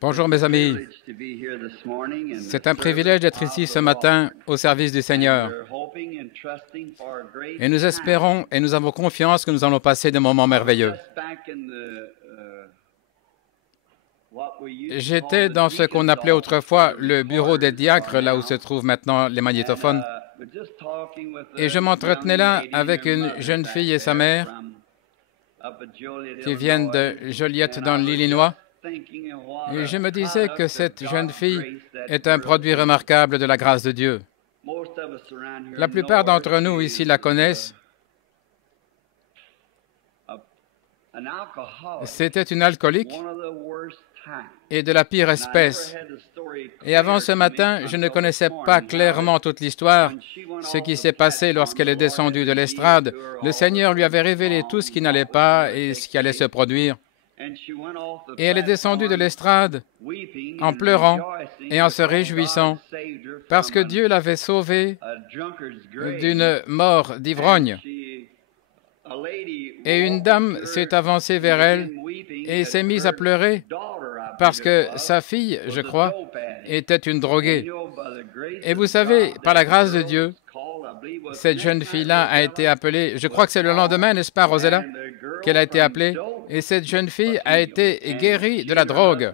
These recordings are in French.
Bonjour mes amis, c'est un privilège d'être ici ce matin au service du Seigneur. Et nous espérons et nous avons confiance que nous allons passer des moments merveilleux. J'étais dans ce qu'on appelait autrefois le bureau des diacres, là où se trouvent maintenant les magnétophones. Et je m'entretenais là avec une jeune fille et sa mère qui viennent de Joliette dans l'Illinois. Et je me disais que cette jeune fille est un produit remarquable de la grâce de Dieu. La plupart d'entre nous ici la connaissent. C'était une alcoolique et de la pire espèce. Et avant ce matin, je ne connaissais pas clairement toute l'histoire, ce qui s'est passé lorsqu'elle est descendue de l'estrade. Le Seigneur lui avait révélé tout ce qui n'allait pas et ce qui allait se produire. Et elle est descendue de l'estrade en pleurant et en se réjouissant parce que Dieu l'avait sauvée d'une mort d'ivrogne. Et une dame s'est avancée vers elle et s'est mise à pleurer parce que sa fille, je crois, était une droguée. Et vous savez, par la grâce de Dieu, cette jeune fille-là a été appelée, je crois que c'est le lendemain, n'est-ce pas, Rosella, qu'elle a été appelée, et cette jeune fille a été guérie de la drogue.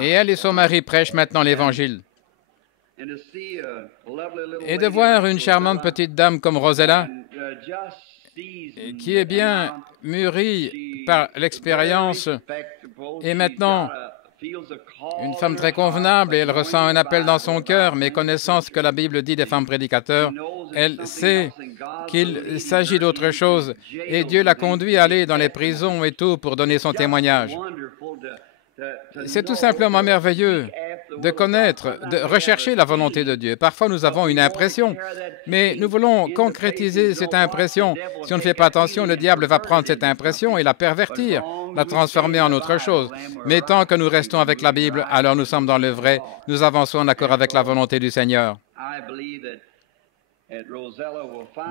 Et elle et son mari prêchent maintenant l'Évangile. Et de voir une charmante petite dame comme Rosella, qui est bien mûrie par l'expérience, et maintenant une femme très convenable, et elle ressent un appel dans son cœur, mais connaissant ce que la Bible dit des femmes prédicateurs, elle sait qu'il s'agit d'autre chose, et Dieu l'a conduit à aller dans les prisons et tout pour donner son témoignage. C'est tout simplement merveilleux de connaître, de rechercher la volonté de Dieu. Parfois, nous avons une impression, mais nous voulons concrétiser cette impression. Si on ne fait pas attention, le diable va prendre cette impression et la pervertir, la transformer en autre chose. Mais tant que nous restons avec la Bible, alors nous sommes dans le vrai, nous avançons en accord avec la volonté du Seigneur.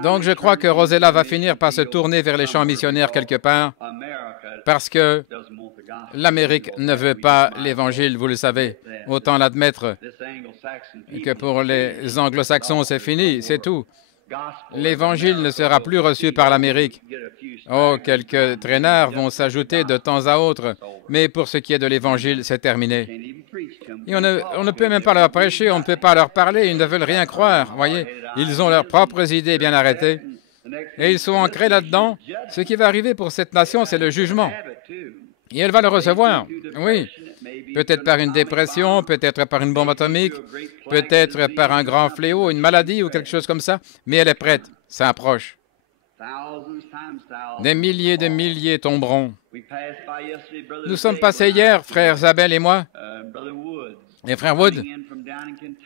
Donc, je crois que Rosella va finir par se tourner vers les champs missionnaires quelque part, parce que l'Amérique ne veut pas l'Évangile, vous le savez. Autant l'admettre que pour les anglo-saxons, c'est fini, c'est tout. L'Évangile ne sera plus reçu par l'Amérique. Oh, quelques traînards vont s'ajouter de temps à autre, mais pour ce qui est de l'Évangile, c'est terminé. Et on ne peut même pas leur prêcher, on ne peut pas leur parler, ils ne veulent rien croire, voyez. Ils ont leurs propres idées bien arrêtées, et ils sont ancrés là-dedans. Ce qui va arriver pour cette nation, c'est le jugement. Et elle va le recevoir, oui. Peut-être par une dépression, peut-être par une bombe atomique, peut-être par un grand fléau, une maladie ou quelque chose comme ça, mais elle est prête, ça approche. Des milliers de milliers tomberont. Nous sommes passés hier, frère Zabel et moi, et frère Wood,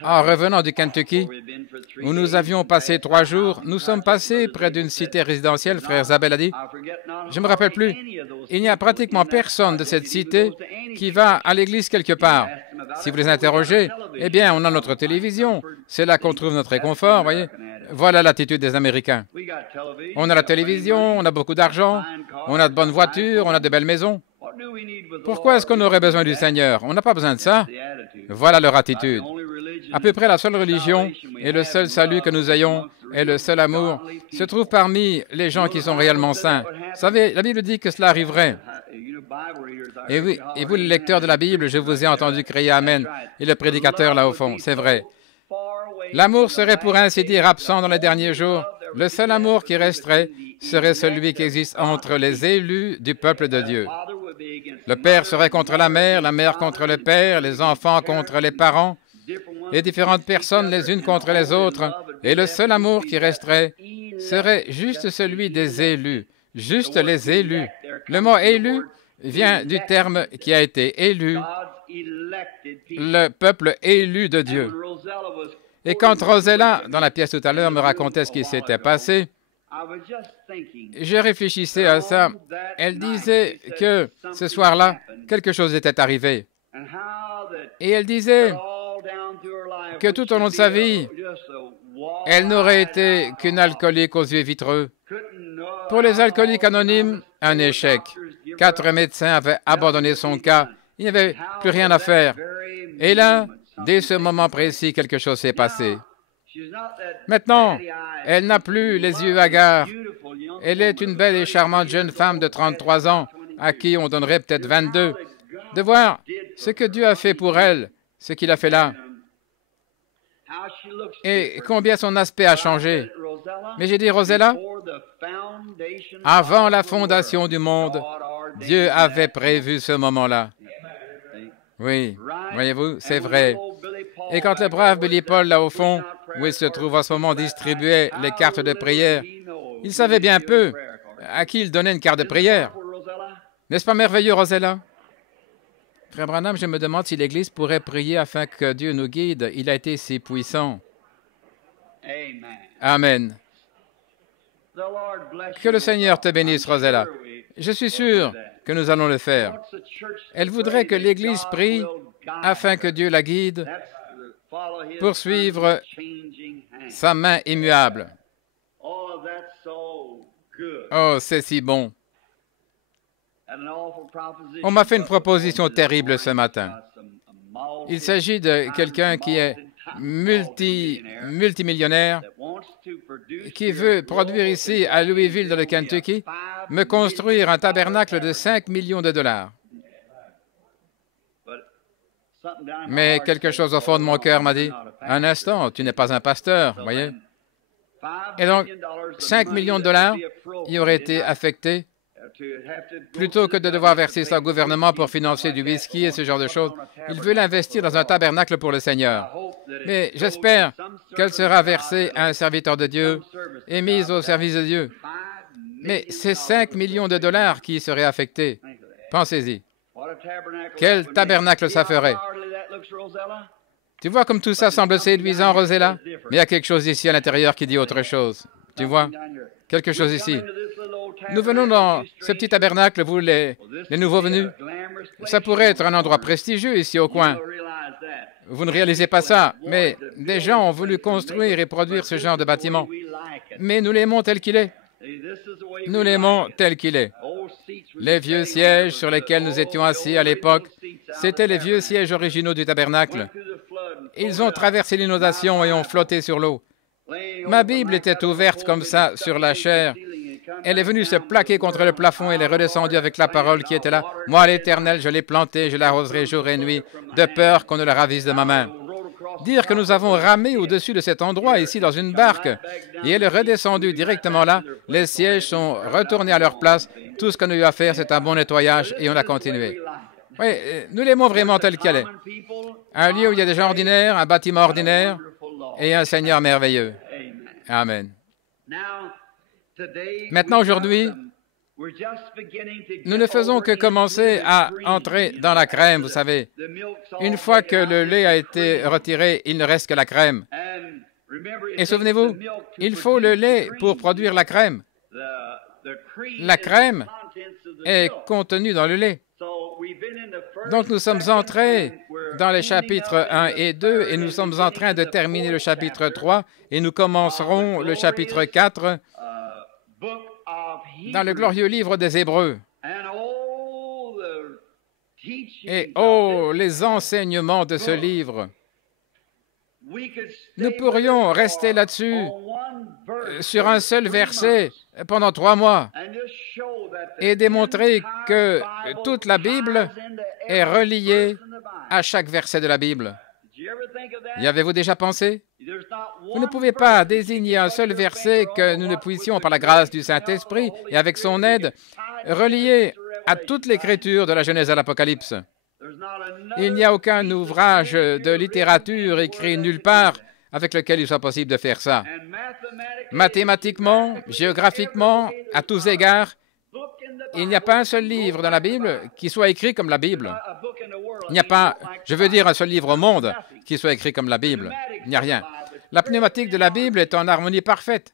en revenant du Kentucky, où nous avions passé 3 jours, nous sommes passés près d'une cité résidentielle, frère Zabel a dit. Je ne me rappelle plus. Il n'y a pratiquement personne de cette cité qui va à l'église quelque part. Si vous les interrogez, eh bien, on a notre télévision. C'est là qu'on trouve notre réconfort, voyez. Voilà l'attitude des Américains. On a la télévision, on a beaucoup d'argent, on a de bonnes voitures, on a de belles maisons. Pourquoi est-ce qu'on aurait besoin du Seigneur? On n'a pas besoin de ça. Voilà leur attitude. À peu près la seule religion et le seul salut que nous ayons et le seul amour se trouve parmi les gens qui sont réellement saints. Vous savez, la Bible dit que cela arriverait. Et oui, et vous, les lecteurs de la Bible, je vous ai entendu crier Amen. Et le prédicateur là au fond, c'est vrai. L'amour serait pour ainsi dire absent dans les derniers jours. Le seul amour qui resterait serait celui qui existe entre les élus du peuple de Dieu. Le père serait contre la mère contre le père, les enfants contre les parents, les différentes personnes les unes contre les autres, et le seul amour qui resterait serait juste celui des élus, juste les élus. Le mot élu vient du terme qui a été élu, le peuple élu de Dieu. Et quand Rosella, dans la pièce tout à l'heure, me racontait ce qui s'était passé, je réfléchissais à ça. Elle disait que ce soir-là, quelque chose était arrivé. Et elle disait que tout au long de sa vie, elle n'aurait été qu'une alcoolique aux yeux vitreux. Pour les alcooliques anonymes, un échec. 4 médecins avaient abandonné son cas. Il n'y avait plus rien à faire. Et là, dès ce moment précis, quelque chose s'est passé. Maintenant, elle n'a plus les yeux hagards. Elle est une belle et charmante jeune femme de 33 ans, à qui on donnerait peut-être 22. De voir ce que Dieu a fait pour elle, ce qu'il a fait là, et combien son aspect a changé. Mais j'ai dit, Rosella, avant la fondation du monde, Dieu avait prévu ce moment-là. Oui, voyez-vous, c'est vrai. Et quand le brave Billy Paul, là au fond, où il se trouve en ce moment, distribuait les cartes de prière, il savait bien peu à qui il donnait une carte de prière. N'est-ce pas merveilleux, Rosella? Frère Branham, je me demande si l'Église pourrait prier afin que Dieu nous guide. Il a été si puissant. Amen. Que le Seigneur te bénisse, Rosella. Je suis sûr que nous allons le faire. Elle voudrait que l'Église prie afin que Dieu la guide pour suivre sa main immuable. Oh, c'est si bon. On m'a fait une proposition terrible ce matin. Il s'agit de quelqu'un qui est multimillionnaire, qui veut produire ici, à Louisville, dans le Kentucky, me construire un tabernacle de 5 millions de dollars. Mais quelque chose au fond de mon cœur m'a dit, « Un instant, tu n'es pas un pasteur, voyez. » Et donc, 5 millions de dollars y auraient été affectés plutôt que de devoir verser ça au gouvernement pour financer du whisky et ce genre de choses. Il veut l'investir dans un tabernacle pour le Seigneur. Mais j'espère qu'elle sera versée à un serviteur de Dieu et mise au service de Dieu. Mais c'est 5 millions de dollars qui y seraient affectés. Pensez-y. Quel tabernacle ça ferait? Tu vois comme tout ça semble séduisant, Rosella? Mais il y a quelque chose ici à l'intérieur qui dit autre chose. Tu vois? Quelque chose ici. Nous venons dans ce petit tabernacle, vous, les nouveaux venus. Ça pourrait être un endroit prestigieux ici au coin. Vous ne réalisez pas ça, mais des gens ont voulu construire et produire ce genre de bâtiment. Mais nous l'aimons tel qu'il est. Nous l'aimons tel qu'il est. Les vieux sièges sur lesquels nous étions assis à l'époque, c'étaient les vieux sièges originaux du tabernacle. Ils ont traversé l'inondation et ont flotté sur l'eau. Ma Bible était ouverte comme ça sur la chair. Elle est venue se plaquer contre le plafond et elle est redescendue avec la parole qui était là. Moi, l'Éternel, je l'ai plantée, je l'arroserai jour et nuit, de peur qu'on ne la ravisse de ma main. Dire que nous avons ramé au-dessus de cet endroit, ici, dans une barque, et elle est redescendue directement là. Les sièges sont retournés à leur place. Tout ce qu'on a eu à faire, c'est un bon nettoyage, et on a continué. Oui, nous l'aimons vraiment tel qu'elle est. Un lieu où il y a des gens ordinaires, un bâtiment ordinaire, et un Seigneur merveilleux. Amen. Maintenant, aujourd'hui, nous ne faisons que commencer à entrer dans la crème, vous savez. Une fois que le lait a été retiré, il ne reste que la crème. Et souvenez-vous, il faut le lait pour produire la crème. La crème est contenue dans le lait. Donc, nous sommes entrés dans les chapitres 1 et 2 et nous sommes en train de terminer le chapitre 3 et nous commencerons le chapitre 4 dans le glorieux livre des Hébreux. Et oh, les enseignements de ce livre! Nous pourrions rester là-dessus sur un seul verset pendant 3 mois et démontrer que toute la Bible est reliée à chaque verset de la Bible. Y avez-vous déjà pensé? Vous ne pouvez pas désigner un seul verset que nous ne puissions, par la grâce du Saint-Esprit et avec son aide, relier à toute l'Écriture de la Genèse à l'Apocalypse. Il n'y a aucun ouvrage de littérature écrit nulle part avec lequel il soit possible de faire ça. Mathématiquement, géographiquement, à tous égards, il n'y a pas un seul livre dans la Bible qui soit écrit comme la Bible. Il n'y a pas, je veux dire, un seul livre au monde qui soit écrit comme la Bible. Il n'y a rien. La pneumatique de la Bible est en harmonie parfaite.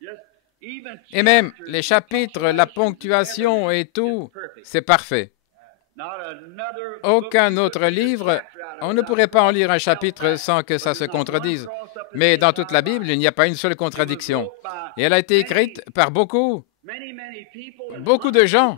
Et même les chapitres, la ponctuation et tout, c'est parfait. Aucun autre livre, on ne pourrait pas en lire un chapitre sans que ça se contredise. Mais dans toute la Bible, il n'y a pas une seule contradiction. Et elle a été écrite par beaucoup de gens,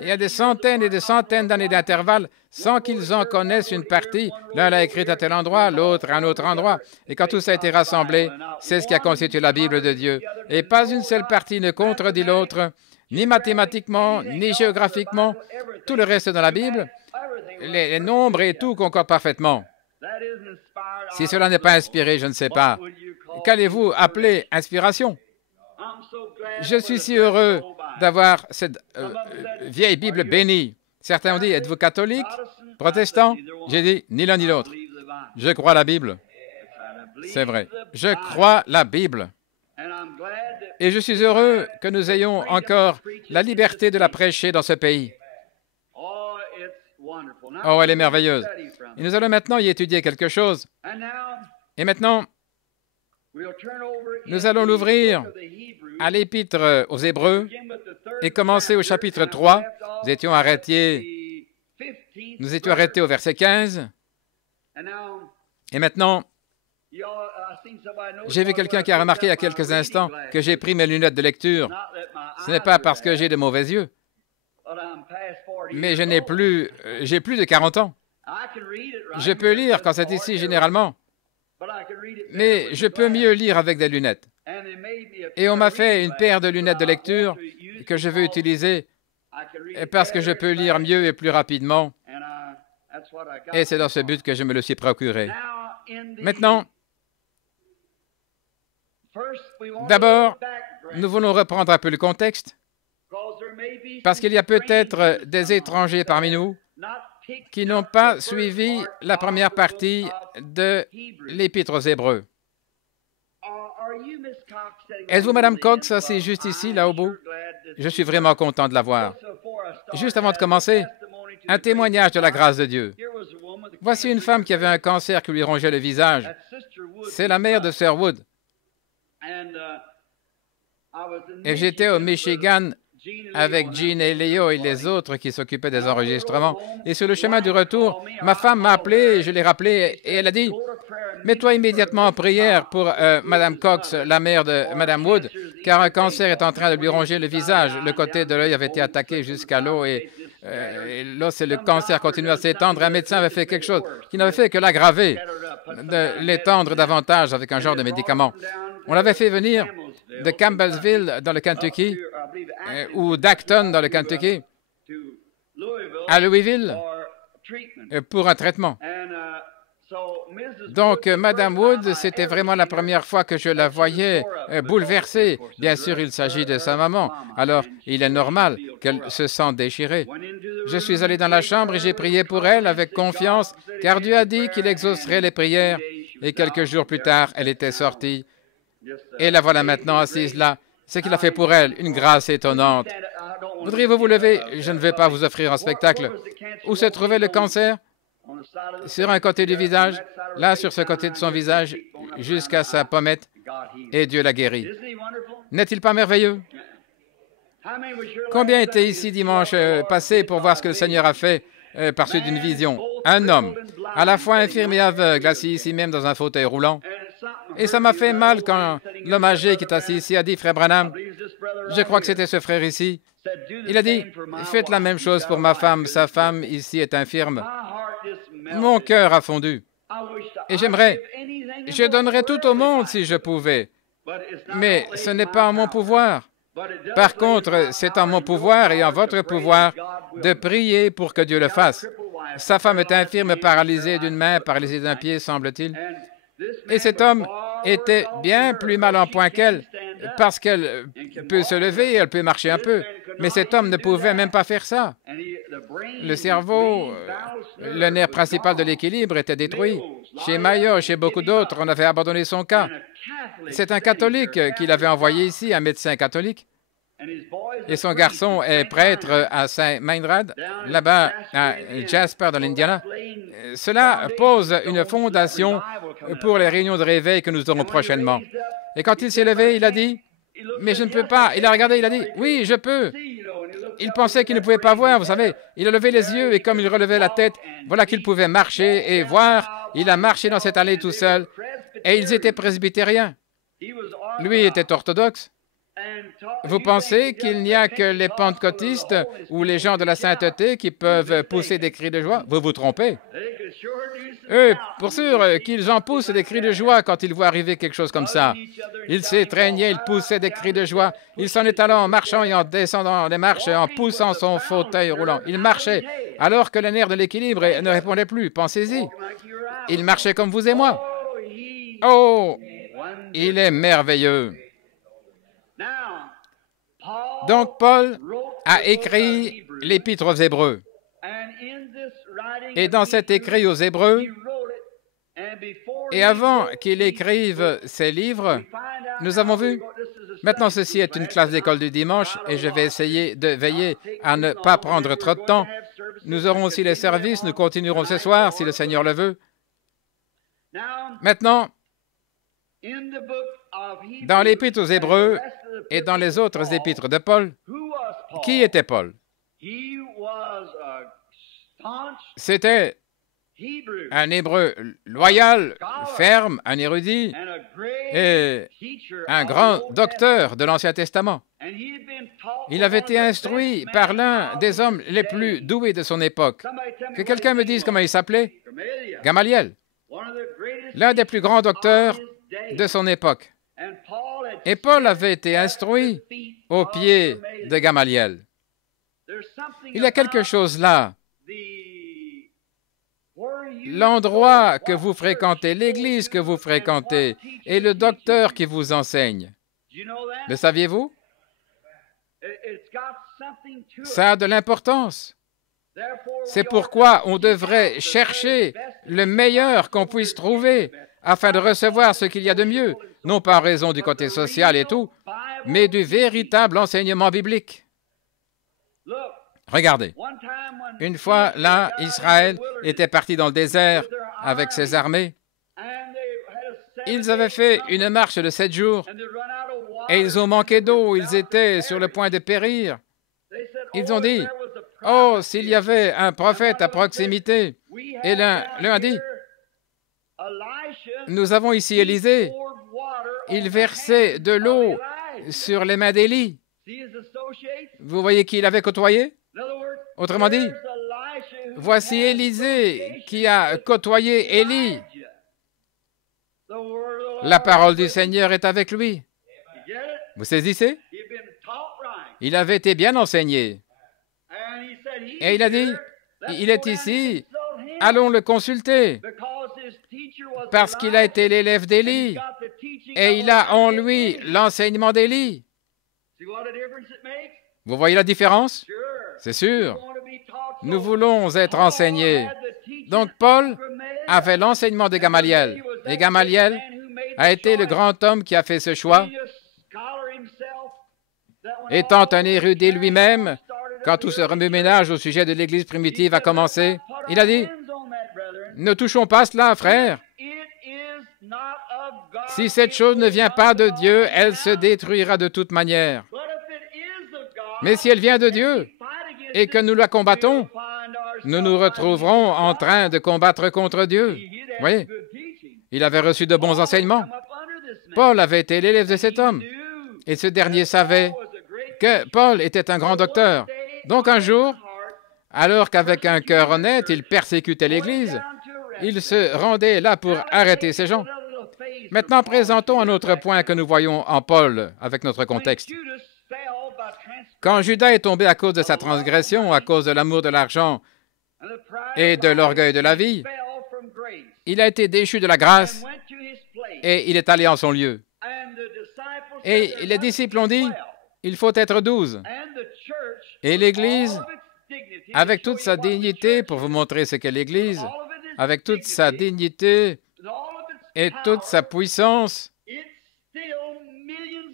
Il y a des centaines et des centaines d'années d'intervalle sans qu'ils en connaissent une partie. L'un l'a écrite à tel endroit, l'autre à un autre endroit. Et quand tout ça a été rassemblé, c'est ce qui a constitué la Bible de Dieu. Et pas une seule partie ne contredit l'autre, ni mathématiquement, ni géographiquement. Tout le reste dans la Bible, les nombres et tout concordent parfaitement. Si cela n'est pas inspiré, je ne sais pas. Qu'allez-vous appeler inspiration? Je suis si heureux d'avoir cette vieille Bible bénie. Certains ont dit, êtes-vous catholique, protestant? J'ai dit, ni l'un ni l'autre. Je crois la Bible. C'est vrai. Je crois la Bible. Et je suis heureux que nous ayons encore la liberté de la prêcher dans ce pays. Oh, elle est merveilleuse. Et nous allons maintenant y étudier quelque chose. Et maintenant, nous allons l'ouvrir à l'Épître aux Hébreux et commencer au chapitre 3. Nous étions arrêtés au verset 15. Et maintenant, j'ai vu quelqu'un qui a remarqué il y a quelques instants que j'ai pris mes lunettes de lecture. Ce n'est pas parce que j'ai de mauvais yeux, mais j'ai plus de 40 ans. Je peux lire quand c'est ici généralement, mais je peux mieux lire avec des lunettes. Et on m'a fait une paire de lunettes de lecture que je veux utiliser parce que je peux lire mieux et plus rapidement. Et c'est dans ce but que je me le suis procuré. Maintenant, d'abord, nous voulons reprendre un peu le contexte, parce qu'il y a peut-être des étrangers parmi nous qui n'ont pas suivi la première partie de l'Épître aux Hébreux. Êtes-vous Mme Cox, assise juste ici, là au bout? Je suis vraiment content de la voir. Juste avant de commencer, un témoignage de la grâce de Dieu. Voici une femme qui avait un cancer qui lui rongeait le visage. C'est la mère de Sir Wood. Et j'étais au Michigan avec Jean et Léo et les autres qui s'occupaient des enregistrements. Et sur le chemin du retour, ma femme m'a appelé, je l'ai rappelé, et elle a dit, « Mets-toi immédiatement en prière pour Mme Cox, la mère de Mme Wood, car un cancer est en train de lui ronger le visage. Le côté de l'œil avait été attaqué jusqu'à l'eau et l'os et le cancer continuait à s'étendre. Un médecin avait fait quelque chose qui n'avait fait que l'aggraver, de l'étendre davantage avec un genre de médicament. On l'avait fait venir de Campbellsville, dans le Kentucky, ou d'Acton, dans le Kentucky, à Louisville, pour un traitement. Donc, Mme Wood, c'était vraiment la première fois que je la voyais bouleversée. Bien sûr, il s'agit de sa maman. Alors, il est normal qu'elle se sente déchirée. Je suis allé dans la chambre et j'ai prié pour elle avec confiance, car Dieu a dit qu'il exaucerait les prières. Et quelques jours plus tard, elle était sortie. Et la voilà maintenant assise là. Ce qu'il a fait pour elle, une grâce étonnante. Voudriez-vous vous lever? Je ne vais pas vous offrir un spectacle. Où se trouvait le cancer? Sur un côté du visage, là sur ce côté de son visage, jusqu'à sa pommette, et Dieu l'a guéri. N'est-il pas merveilleux? Combien étaient ici dimanche passé pour voir ce que le Seigneur a fait par suite d'une vision? Un homme, à la fois infirme et aveugle, assis ici même dans un fauteuil roulant. Et ça m'a fait mal quand l'homme âgé qui est assis ici a dit, « Frère Branham, je crois que c'était ce frère ici. » Il a dit, « Faites la même chose pour ma femme. Sa femme ici est infirme. » Mon cœur a fondu. Et j'aimerais, je donnerais tout au monde si je pouvais. Mais ce n'est pas en mon pouvoir. Par contre, c'est en mon pouvoir et en votre pouvoir de prier pour que Dieu le fasse. Sa femme est infirme, paralysée d'une main, paralysée d'un pied, semble-t-il. Et cet homme était bien plus mal en point qu'elle, parce qu'elle peut se lever et elle peut marcher un peu. Mais cet homme ne pouvait même pas faire ça. Le cerveau, le nerf principal de l'équilibre était détruit. Chez Mayo, chez beaucoup d'autres, on avait abandonné son cas. C'est un catholique qui l'avait envoyé ici, un médecin catholique. Et son garçon est prêtre à Saint-Meinrad, là-bas à Jasper, dans l'Indiana. Cela pose une fondation pour les réunions de réveil que nous aurons prochainement. Et quand il s'est levé, il a dit, « Mais je ne peux pas. » Il a regardé, il a dit, « Oui, je peux. » Il pensait qu'il ne pouvait pas voir, vous savez. Il a levé les yeux et comme il relevait la tête, voilà qu'il pouvait marcher et voir. Il a marché dans cette allée tout seul. Et ils étaient presbytériens. Lui était orthodoxe. Vous pensez qu'il n'y a que les pentecôtistes ou les gens de la sainteté qui peuvent pousser des cris de joie? Vous vous trompez. Eux, pour sûr, qu'ils en poussent des cris de joie quand ils voient arriver quelque chose comme ça. Ils s'étreignaient, ils poussaient des cris de joie. Il s'en est allé en marchant et en descendant les marches, en poussant son fauteuil roulant. Il marchait, alors que le nerf de l'équilibre ne répondait plus. Pensez-y. Il marchait comme vous et moi. Oh, il est merveilleux. Donc, Paul a écrit l'Épître aux Hébreux. Et dans cet écrit aux Hébreux, et avant qu'il écrive ses livres, nous avons vu, maintenant ceci est une classe d'école du dimanche et je vais essayer de veiller à ne pas prendre trop de temps. Nous aurons aussi les services, nous continuerons ce soir si le Seigneur le veut. Maintenant, dans l'Épître aux Hébreux et dans les autres épîtres de Paul, qui était Paul? C'était un Hébreu loyal, ferme, un érudit et un grand docteur de l'Ancien Testament. Il avait été instruit par l'un des hommes les plus doués de son époque. Que quelqu'un me dise comment il s'appelait? Gamaliel, l'un des plus grands docteurs de son époque. Et Paul avait été instruit aux pieds de Gamaliel. Il y a quelque chose là. L'endroit que vous fréquentez, l'église que vous fréquentez et le docteur qui vous enseigne. Le saviez-vous? Ça a de l'importance. C'est pourquoi on devrait chercher le meilleur qu'on puisse trouver afin de recevoir ce qu'il y a de mieux, non pas en raison du côté social et tout, mais du véritable enseignement biblique. Regardez, une fois, là, Israël était parti dans le désert avec ses armées. Ils avaient fait une marche de 7 jours et ils ont manqué d'eau, ils étaient sur le point de périr. Ils ont dit, « Oh, s'il y avait un prophète à proximité! » Et l'un a dit, « Nous avons ici Élisée. Il versait de l'eau sur les mains d'Élie. » Vous voyez qui il avait côtoyé? Autrement dit, voici Élisée qui a côtoyé Élie. La parole du Seigneur est avec lui. Vous saisissez? Il avait été bien enseigné. Et il a dit, il est ici, allons le consulter, parce qu'il a été l'élève d'Élie, et il a en lui l'enseignement d'Élie. Vous voyez la différence? C'est sûr. Nous voulons être enseignés. Donc, Paul avait l'enseignement de Gamaliel. Et Gamaliel a été le grand homme qui a fait ce choix. Étant un érudit lui-même, quand tout ce remue-ménage au sujet de l'Église primitive a commencé, il a dit, « Ne touchons pas cela, frère. Si cette chose ne vient pas de Dieu, elle se détruira de toute manière. Mais si elle vient de Dieu et que nous la combattons, nous nous retrouverons en train de combattre contre Dieu. » Oui, il avait reçu de bons enseignements. Paul avait été l'élève de cet homme. Et ce dernier savait que Paul était un grand docteur. Donc un jour, alors qu'avec un cœur honnête, il persécutait l'Église, il se rendait là pour arrêter ces gens. Maintenant, présentons un autre point que nous voyons en Paul avec notre contexte. Quand Judas est tombé à cause de sa transgression, à cause de l'amour de l'argent et de l'orgueil de la vie, il a été déchu de la grâce et il est allé en son lieu. Et les disciples ont dit, il faut être 12. Et l'Église, avec toute sa dignité, pour vous montrer ce qu'est l'Église, avec toute sa dignité et toute sa puissance,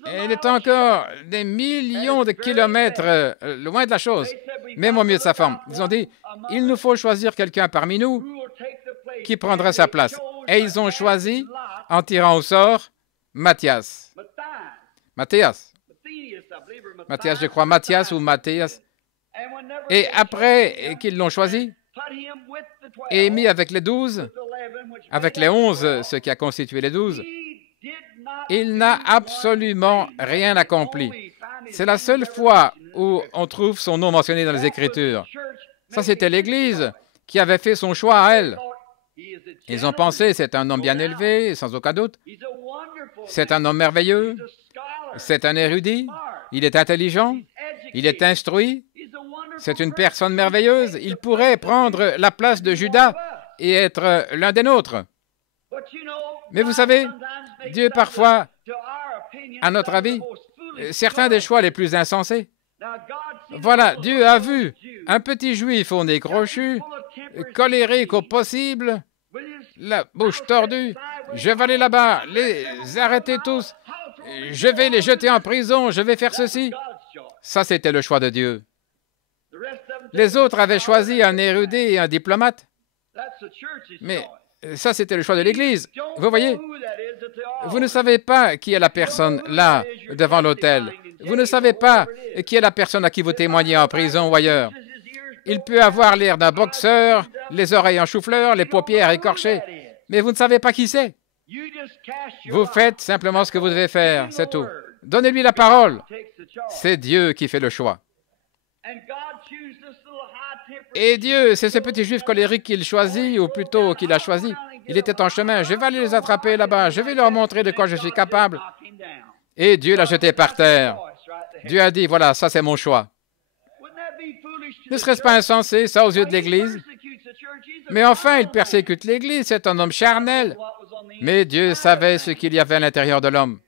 elle est encore des millions de kilomètres loin de la chose, même au milieu de sa forme. Ils ont dit, il nous faut choisir quelqu'un parmi nous qui prendra sa place. Et ils ont choisi, en tirant au sort, Matthias. Matthias, je crois, Matthias ou Matthias. Et après qu'ils l'ont choisi et mis avec les 12, avec les 11, ce qui a constitué les 12, Il n'a absolument rien accompli. C'est la seule fois où on trouve son nom mentionné dans les Écritures. Ça, c'était l'Église qui avait fait son choix à elle. Ils ont pensé, c'est un homme bien élevé, sans aucun doute. C'est un homme merveilleux. C'est un érudit. Il est intelligent. Il est instruit. C'est une personne merveilleuse. Il pourrait prendre la place de Judas et être l'un des nôtres. Mais vous savez, Dieu parfois, à notre avis, certains des choix les plus insensés. Voilà, Dieu a vu un petit juif au nez crochu, colérique au possible, la bouche tordue. Je vais aller là-bas, les arrêter tous. Je vais les jeter en prison, je vais faire ceci. Ça, c'était le choix de Dieu. Les autres avaient choisi un érudit et un diplomate. Mais ça, c'était le choix de l'Église. Vous voyez, vous ne savez pas qui est la personne là, devant l'autel. Vous ne savez pas qui est la personne à qui vous témoignez en prison ou ailleurs. Il peut avoir l'air d'un boxeur, les oreilles en chou-fleur, les paupières écorchées, mais vous ne savez pas qui c'est. Vous faites simplement ce que vous devez faire, c'est tout. Donnez-lui la parole. C'est Dieu qui fait le choix. Et Dieu, c'est ce petit juif colérique qu'il choisit, ou plutôt qu'il a choisi. Il était en chemin. Je vais aller les attraper là-bas. Je vais leur montrer de quoi je suis capable. Et Dieu l'a jeté par terre. Dieu a dit, voilà, ça c'est mon choix. Ne serait-ce pas insensé, ça, aux yeux de l'Église? Mais enfin, il persécute l'Église. C'est un homme charnel. Mais Dieu savait ce qu'il y avait à l'intérieur de l'homme.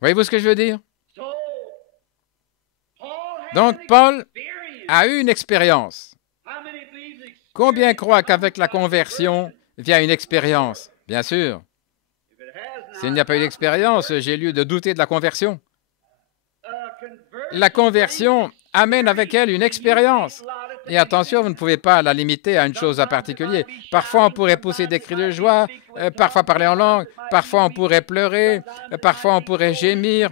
Voyez-vous ce que je veux dire? Donc, Paul a eu une expérience. Combien croient qu'avec la conversion vient une expérience? Bien sûr. S'il n'y a pas eu d'expérience, j'ai lieu de douter de la conversion. La conversion amène avec elle une expérience. Et attention, vous ne pouvez pas la limiter à une chose en particulier. Parfois, on pourrait pousser des cris de joie, parfois parler en langue, parfois on pourrait pleurer, parfois on pourrait gémir.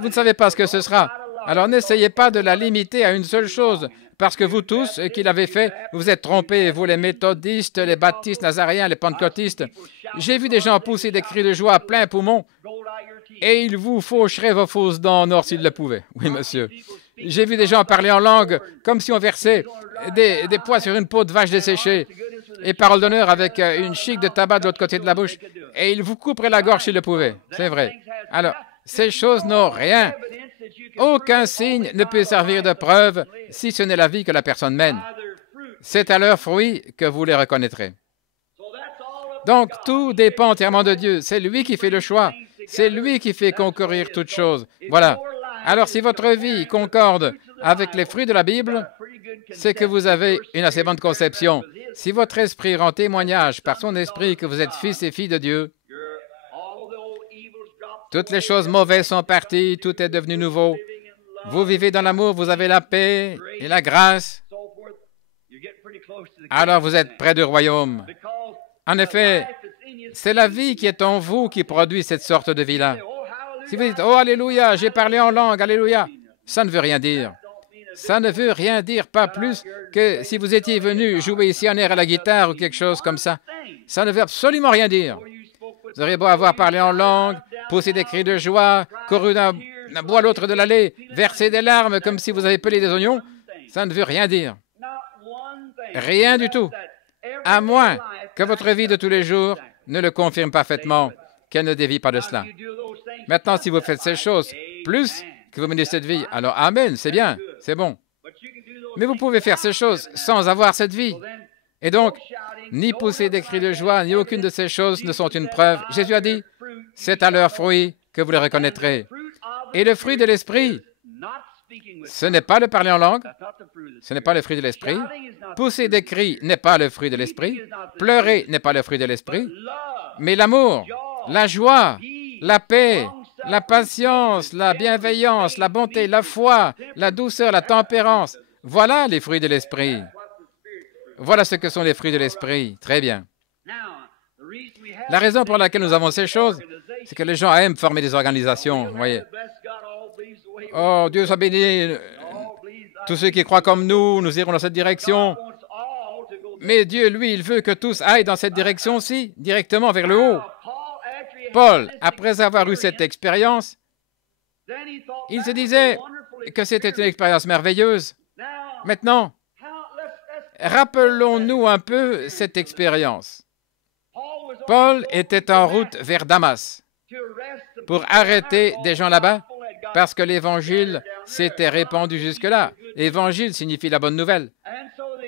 Vous ne savez pas ce que ce sera. Alors n'essayez pas de la limiter à une seule chose, parce que vous tous qui l'avez fait, vous êtes trompés, vous les méthodistes, les baptistes, nazaréens, les pentecôtistes. J'ai vu des gens pousser des cris de joie à plein poumon, et ils vous faucheraient vos fausses dents en or s'ils le pouvaient. Oui, monsieur. J'ai vu des gens parler en langue comme si on versait des pois sur une peau de vache desséchée, et parole d'honneur avec une chique de tabac de l'autre côté de la bouche, et ils vous couperaient la gorge s'ils le pouvaient. C'est vrai. Alors, ces choses n'ont rien. Aucun signe ne peut servir de preuve si ce n'est la vie que la personne mène. C'est à leurs fruits que vous les reconnaîtrez. Donc, tout dépend entièrement de Dieu. C'est lui qui fait le choix. C'est lui qui fait concourir toutes choses. Voilà. Alors, si votre vie concorde avec les fruits de la Bible, c'est que vous avez une assez bonne conception. Si votre esprit rend témoignage par son esprit que vous êtes fils et filles de Dieu, toutes les choses mauvaises sont parties, tout est devenu nouveau. Vous vivez dans l'amour, vous avez la paix et la grâce. Alors vous êtes près du royaume. En effet, c'est la vie qui est en vous qui produit cette sorte de vie-là. Si vous dites « Oh, alléluia, j'ai parlé en langue, alléluia », ça ne veut rien dire. Ça ne veut rien dire, pas plus que si vous étiez venu jouer ici un air à la guitare ou quelque chose comme ça. Ça ne veut absolument rien dire. Vous auriez beau avoir parlé en langue, pousser des cris de joie, couru d'un bout à l'autre de l'allée, verser des larmes comme si vous avez pelé des oignons, ça ne veut rien dire. Rien du tout. À moins que votre vie de tous les jours ne le confirme parfaitement, qu'elle ne dévie pas de cela. Maintenant, si vous faites ces choses, plus que vous menez cette vie, alors amen, c'est bien, c'est bon. Mais vous pouvez faire ces choses sans avoir cette vie. Et donc, ni pousser des cris de joie, ni aucune de ces choses ne sont une preuve. Jésus a dit, c'est à leurs fruits que vous les reconnaîtrez. Et le fruit de l'esprit, ce n'est pas le parler en langue, ce n'est pas le fruit de l'esprit. Pousser des cris n'est pas le fruit de l'esprit. Pleurer n'est pas le fruit de l'esprit. Mais l'amour, la joie, la paix, la patience, la bienveillance, la bonté, la foi, la douceur, la tempérance, voilà les fruits de l'esprit. Voilà ce que sont les fruits de l'esprit. Très bien. La raison pour laquelle nous avons ces choses, c'est que les gens aiment former des organisations, vous voyez. Oh, Dieu soit béni. Tous ceux qui croient comme nous irons dans cette direction. Mais Dieu, lui, il veut que tous aillent dans cette direction-ci, directement vers le haut. Paul, après avoir eu cette expérience, il se disait que c'était une expérience merveilleuse. Maintenant, rappelons-nous un peu cette expérience. Paul était en route vers Damas pour arrêter des gens là-bas parce que l'Évangile s'était répandu jusque-là. Évangile signifie la bonne nouvelle.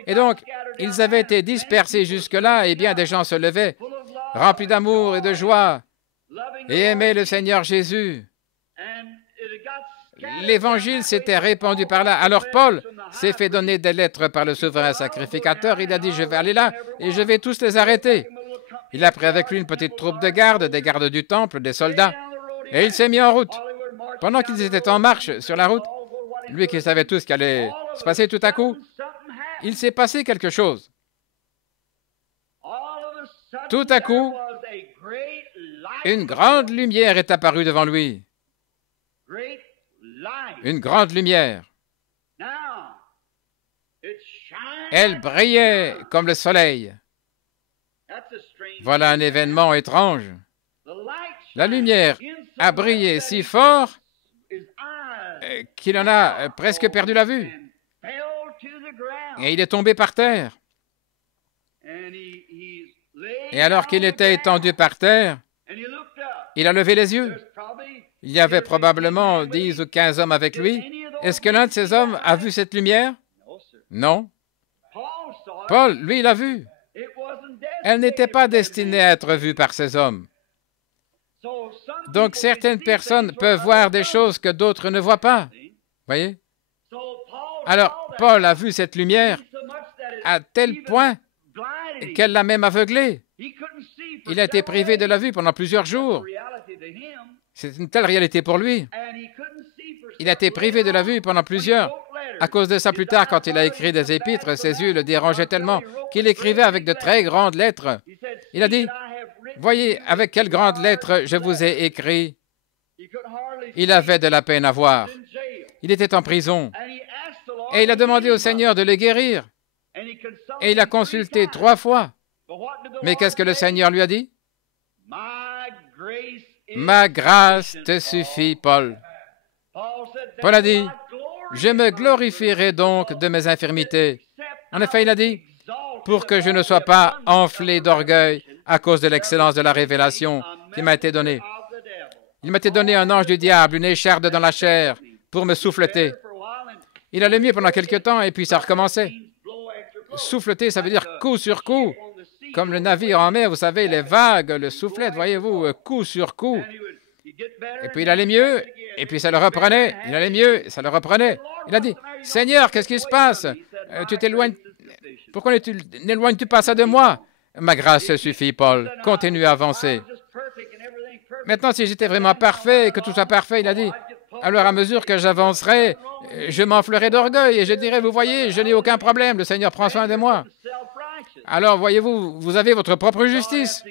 Et donc, ils avaient été dispersés jusque-là et bien des gens se levaient, remplis d'amour et de joie, et aimaient le Seigneur Jésus. L'Évangile s'était répandu par là. Alors Paul s'est fait donner des lettres par le souverain sacrificateur. Il a dit, je vais aller là et je vais tous les arrêter. Il a pris avec lui une petite troupe de gardes, des gardes du temple, des soldats, et il s'est mis en route. Pendant qu'ils étaient en marche sur la route, lui qui savait tout ce qui allait se passer, tout à coup, il s'est passé quelque chose. Tout à coup, une grande lumière est apparue devant lui. Une grande lumière. Elle brillait comme le soleil. Voilà un événement étrange. La lumière a brillé si fort qu'il en a presque perdu la vue. Et il est tombé par terre. Et alors qu'il était étendu par terre, il a levé les yeux. Il y avait probablement 10 ou 15 hommes avec lui. Est-ce que l'un de ces hommes a vu cette lumière? Non. Paul, lui, l'a vue. Elle n'était pas destinée à être vue par ces hommes. Donc, certaines personnes peuvent voir des choses que d'autres ne voient pas. Voyez? Alors, Paul a vu cette lumière à tel point qu'elle l'a même aveuglé. Il a été privé de la vue pendant plusieurs jours. C'est une telle réalité pour lui. Il a été privé de la vue pendant plusieurs. À cause de ça, plus tard, quand il a écrit des épîtres, ses yeux le dérangeaient tellement qu'il écrivait avec de très grandes lettres. Il a dit, « Voyez avec quelles grandes lettres je vous ai écrit. » Il avait de la peine à voir. Il était en prison. Et il a demandé au Seigneur de le guérir. Et il a consulté 3 fois. Mais qu'est-ce que le Seigneur lui a dit? « Ma grâce te suffit, Paul. » Paul a dit, « Je me glorifierai donc de mes infirmités. » En effet, il a dit, « Pour que je ne sois pas enflé d'orgueil à cause de l'excellence de la révélation qui m'a été donnée. » Il m'a été donné un ange du diable, une écharde dans la chair, pour me souffleter. Il allait mieux pendant quelque temps et puis ça recommençait. Souffleter, ça veut dire coup sur coup. Comme le navire en mer, vous savez, les vagues le soufflettent, voyez-vous, coup sur coup. Et puis il allait mieux, et puis ça le reprenait. Il allait mieux, et ça le reprenait. Il a dit, « Seigneur, qu'est-ce qui se passe? Tu t'éloignes. Pourquoi n'éloignes-tu pas ça de moi? » Ma grâce se suffit, Paul. Continue à avancer. Maintenant, si j'étais vraiment parfait, que tout soit parfait, il a dit, alors à mesure que j'avancerai, je m'enflerai d'orgueil et je dirai, vous voyez, je n'ai aucun problème, le Seigneur prend soin de moi. Alors, voyez-vous, vous avez votre propre justice.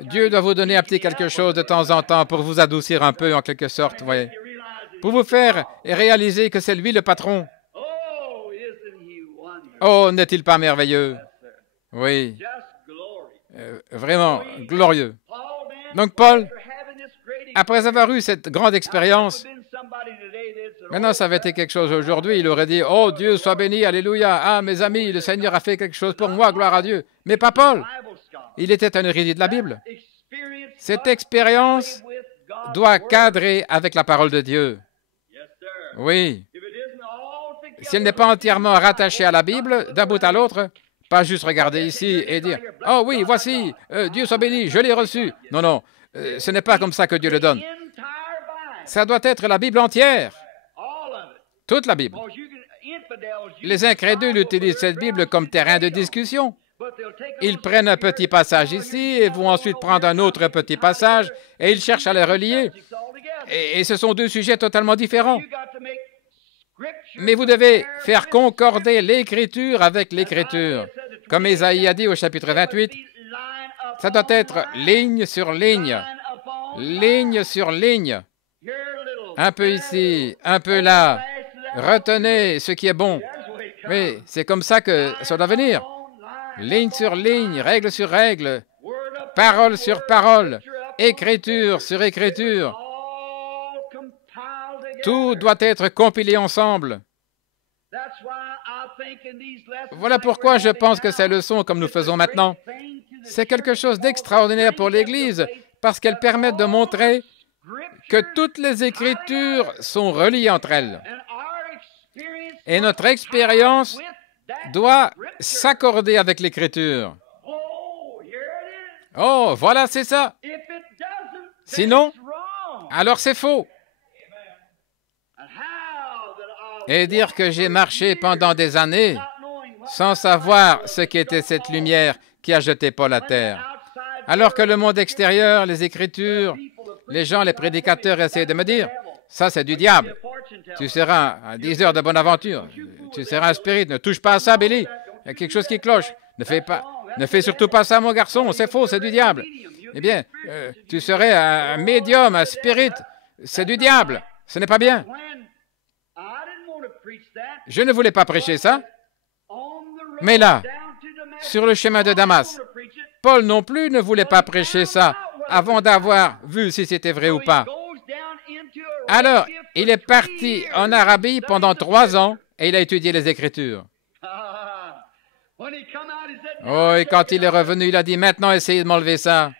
Dieu doit vous donner un petit quelque chose de temps en temps pour vous adoucir un peu, en quelque sorte, voyez. Pour vous faire réaliser que c'est lui le patron. Oh, n'est-il pas merveilleux? Oui. Vraiment glorieux. Donc, Paul, après avoir eu cette grande expérience, maintenant, ça avait été quelque chose aujourd'hui, il aurait dit, « Oh, Dieu soit béni, alléluia, ah, mes amis, le Seigneur a fait quelque chose pour moi, gloire à Dieu. » Mais pas Paul. Il était un érudit de la Bible. Cette expérience doit cadrer avec la parole de Dieu. Oui. Si elle n'est pas entièrement rattachée à la Bible, d'un bout à l'autre, pas juste regarder ici et dire, « Oh oui, voici, Dieu soit béni, je l'ai reçu. » Non, non, ce n'est pas comme ça que Dieu le donne. Ça doit être la Bible entière. Toute la Bible. Les incrédules utilisent cette Bible comme terrain de discussion. Ils prennent un petit passage ici et vont ensuite prendre un autre petit passage et ils cherchent à les relier. Et ce sont 2 sujets totalement différents. Mais vous devez faire concorder l'Écriture avec l'Écriture. Comme Ésaïe a dit au chapitre 28, ça doit être ligne sur ligne. Ligne sur ligne. Un peu ici, un peu là. Retenez ce qui est bon. Oui, c'est comme ça que ça doit venir. Ligne sur ligne, règle sur règle, parole sur parole, écriture sur écriture. Tout doit être compilé ensemble. Voilà pourquoi je pense que ces leçons, comme nous faisons maintenant, c'est quelque chose d'extraordinaire pour l'Église, parce qu'elles permettent de montrer que toutes les Écritures sont reliées entre elles. Et notre expérience doit s'accorder avec l'Écriture. Oh, voilà, c'est ça. Sinon, alors c'est faux. Et dire que j'ai marché pendant des années sans savoir ce qu'était cette lumière qui a jeté Paul à terre. Alors que le monde extérieur, les Écritures, les gens, les prédicateurs essaient de me dire, ça c'est du diable. Tu seras à 10 heures de bonne aventure. Tu seras un spirit. Ne touche pas à ça, Billy. Il y a quelque chose qui cloche. Ne fais surtout pas ça, mon garçon. C'est faux, c'est du diable. Eh bien, tu serais un médium, un spirit. C'est du diable. Ce n'est pas bien. Je ne voulais pas prêcher ça. Mais là, sur le chemin de Damas, Paul non plus ne voulait pas prêcher ça avant d'avoir vu si c'était vrai ou pas. Alors, il est parti en Arabie pendant 3 ans et il a étudié les Écritures. Oh, et quand il est revenu, il a dit, maintenant, essayez de m'enlever ça.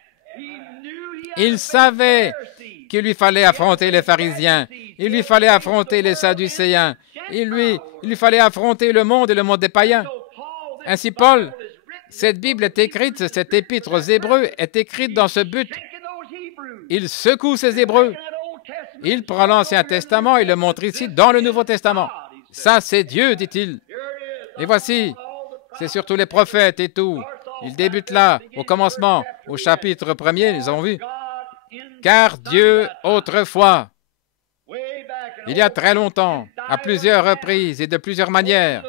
Il savait qu'il lui fallait affronter les pharisiens, il lui fallait affronter les sadducéens, il lui fallait affronter le monde et le monde des païens. Ainsi, Paul, cette Bible est écrite, cette épître aux Hébreux est écrite dans ce but. Il secoue ces Hébreux. Il prend l'Ancien Testament et le montre ici dans le Nouveau Testament. Ça, c'est Dieu, dit-il. Et voici, c'est surtout les prophètes et tout. Il débute là, au commencement, au chapitre 1er, nous avons vu. Car Dieu, autrefois, il y a très longtemps, à plusieurs reprises et de plusieurs manières,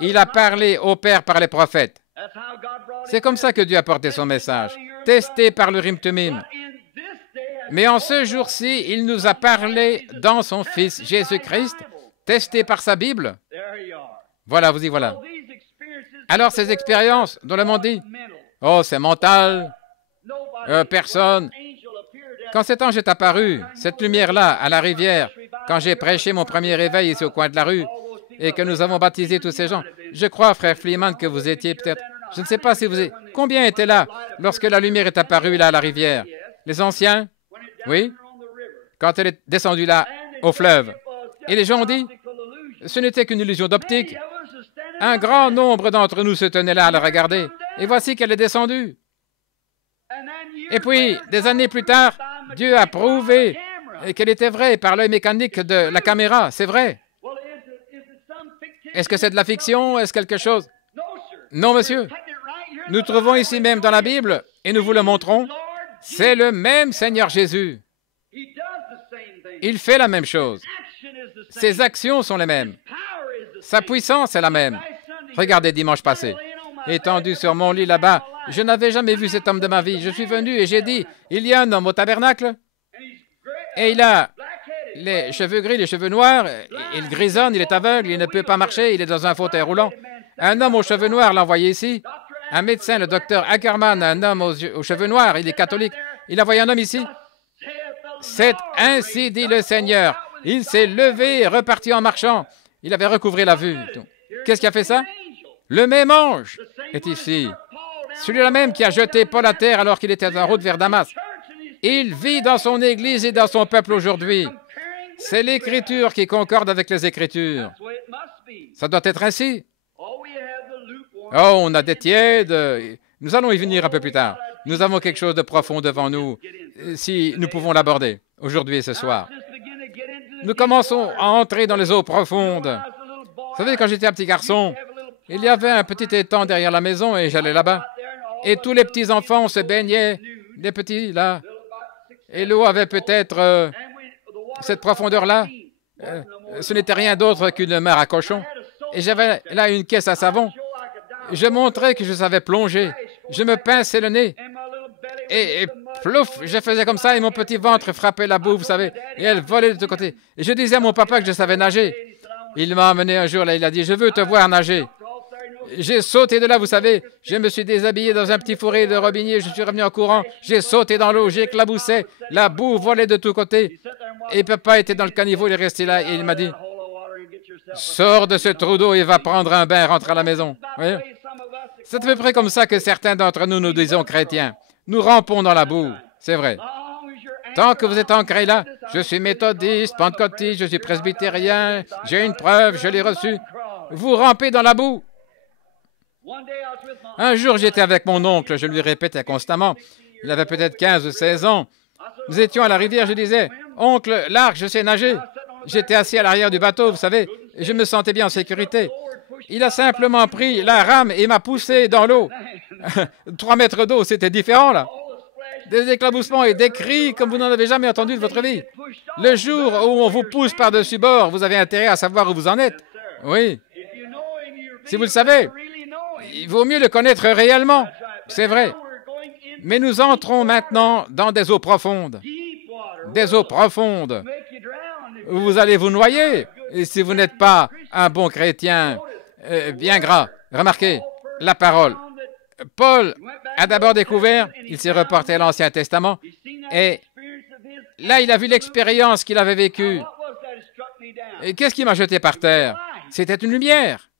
il a parlé au Père par les prophètes. C'est comme ça que Dieu a porté son message, testé par le Rim Tumim. Mais en ce jour-ci, il nous a parlé dans son Fils Jésus-Christ, testé par sa Bible. Voilà, vous y voilà. Alors ces expériences dont le monde dit, oh, c'est mental, personne. Quand cet ange est apparu, cette lumière-là, à la rivière, quand j'ai prêché mon premier réveil ici au coin de la rue, et que nous avons baptisé tous ces gens, je crois, frère Fleeman, que vous étiez peut-être, je ne sais pas si vous êtes, combien étaient là lorsque la lumière est apparue là à la rivière? Les anciens? Oui? Quand elle est descendue là, au fleuve. Et les gens ont dit, ce n'était qu'une illusion d'optique. Un grand nombre d'entre nous se tenaient là à la regarder. Et voici qu'elle est descendue. Et puis, des années plus tard, Dieu a prouvé qu'elle était vraie par l'œil mécanique de la caméra. C'est vrai. Est-ce que c'est de la fiction? Est-ce quelque chose? Non, monsieur. Nous trouvons ici même dans la Bible, et nous vous le montrons, c'est le même Seigneur Jésus. Il fait la même chose. Ses actions sont les mêmes. Sa puissance est la même. Regardez dimanche passé. Étendu sur mon lit là-bas, je n'avais jamais vu cet homme de ma vie. Je suis venu et j'ai dit, il y a un homme au tabernacle et il a les cheveux gris, les cheveux noirs, il grisonne, il est aveugle, il ne peut pas marcher, il est dans un fauteuil roulant. Un homme aux cheveux noirs l'a envoyé ici. Un médecin, le docteur Ackerman, un homme aux cheveux noirs, il est catholique. Il a envoyé un homme ici. C'est ainsi dit le Seigneur. Il s'est levé et reparti en marchant. Il avait recouvré la vue. Qu'est-ce qui a fait ça? Le même ange est ici. Celui-là même qui a jeté Paul à terre alors qu'il était en route vers Damas. Il vit dans son Église et dans son peuple aujourd'hui. C'est l'Écriture qui concorde avec les Écritures. Ça doit être ainsi. Oh, on a des tièdes. Nous allons y venir un peu plus tard. Nous avons quelque chose de profond devant nous, si nous pouvons l'aborder aujourd'hui et ce soir. Nous commençons à entrer dans les eaux profondes. Vous savez, quand j'étais un petit garçon, il y avait un petit étang derrière la maison et j'allais là-bas. Et tous les petits-enfants se baignaient, les petits là. Et l'eau avait peut-être cette profondeur-là. Ce n'était rien d'autre qu'une mare à cochon. Et j'avais là une caisse à savon. Je montrais que je savais plonger. Je me pinçais le nez. Et plouf, je faisais comme ça et mon petit ventre frappait la boue, vous savez. Et elle volait de tous côtés. Et je disais à mon papa que je savais nager. Il m'a emmené un jour, là, il a dit, je veux te voir nager. J'ai sauté de là, vous savez. Je me suis déshabillé dans un petit fourré de robinet. Je suis revenu en courant. J'ai sauté dans l'eau. J'ai éclaboussé. La boue volait de tous côtés. Et papa était dans le caniveau. Il est resté là et il m'a dit, sors de ce trou d'eau et va prendre un bain, rentre à la maison. Voyez? C'est à peu près comme ça que certains d'entre nous nous disons chrétiens. Nous rampons dans la boue. C'est vrai. Tant que vous êtes ancrés là, je suis méthodiste, pentecôtiste, je suis presbytérien, j'ai une preuve, je l'ai reçue. Vous rampez dans la boue. Un jour, j'étais avec mon oncle, je lui répétais constamment. Il avait peut-être 15 ou 16 ans. Nous étions à la rivière, je disais, « Oncle, l'arc, je sais nager. » J'étais assis à l'arrière du bateau, vous savez, et je me sentais bien en sécurité. Il a simplement pris la rame et m'a poussé dans l'eau. 3 mètres d'eau, c'était différent, là. Des éclaboussements et des cris comme vous n'en avez jamais entendu de votre vie. Le jour où on vous pousse par-dessus bord, vous avez intérêt à savoir où vous en êtes. Oui. Si vous le savez, il vaut mieux le connaître réellement. C'est vrai. Mais nous entrons maintenant dans des eaux profondes. Des eaux profondes. Vous allez vous noyer si vous n'êtes pas un bon chrétien bien gras. Remarquez, la parole. Paul a d'abord découvert, il s'est reporté à l'Ancien Testament, et là, il a vu l'expérience qu'il avait vécue. Et qu'est-ce qui m'a jeté par terre? C'était une lumière.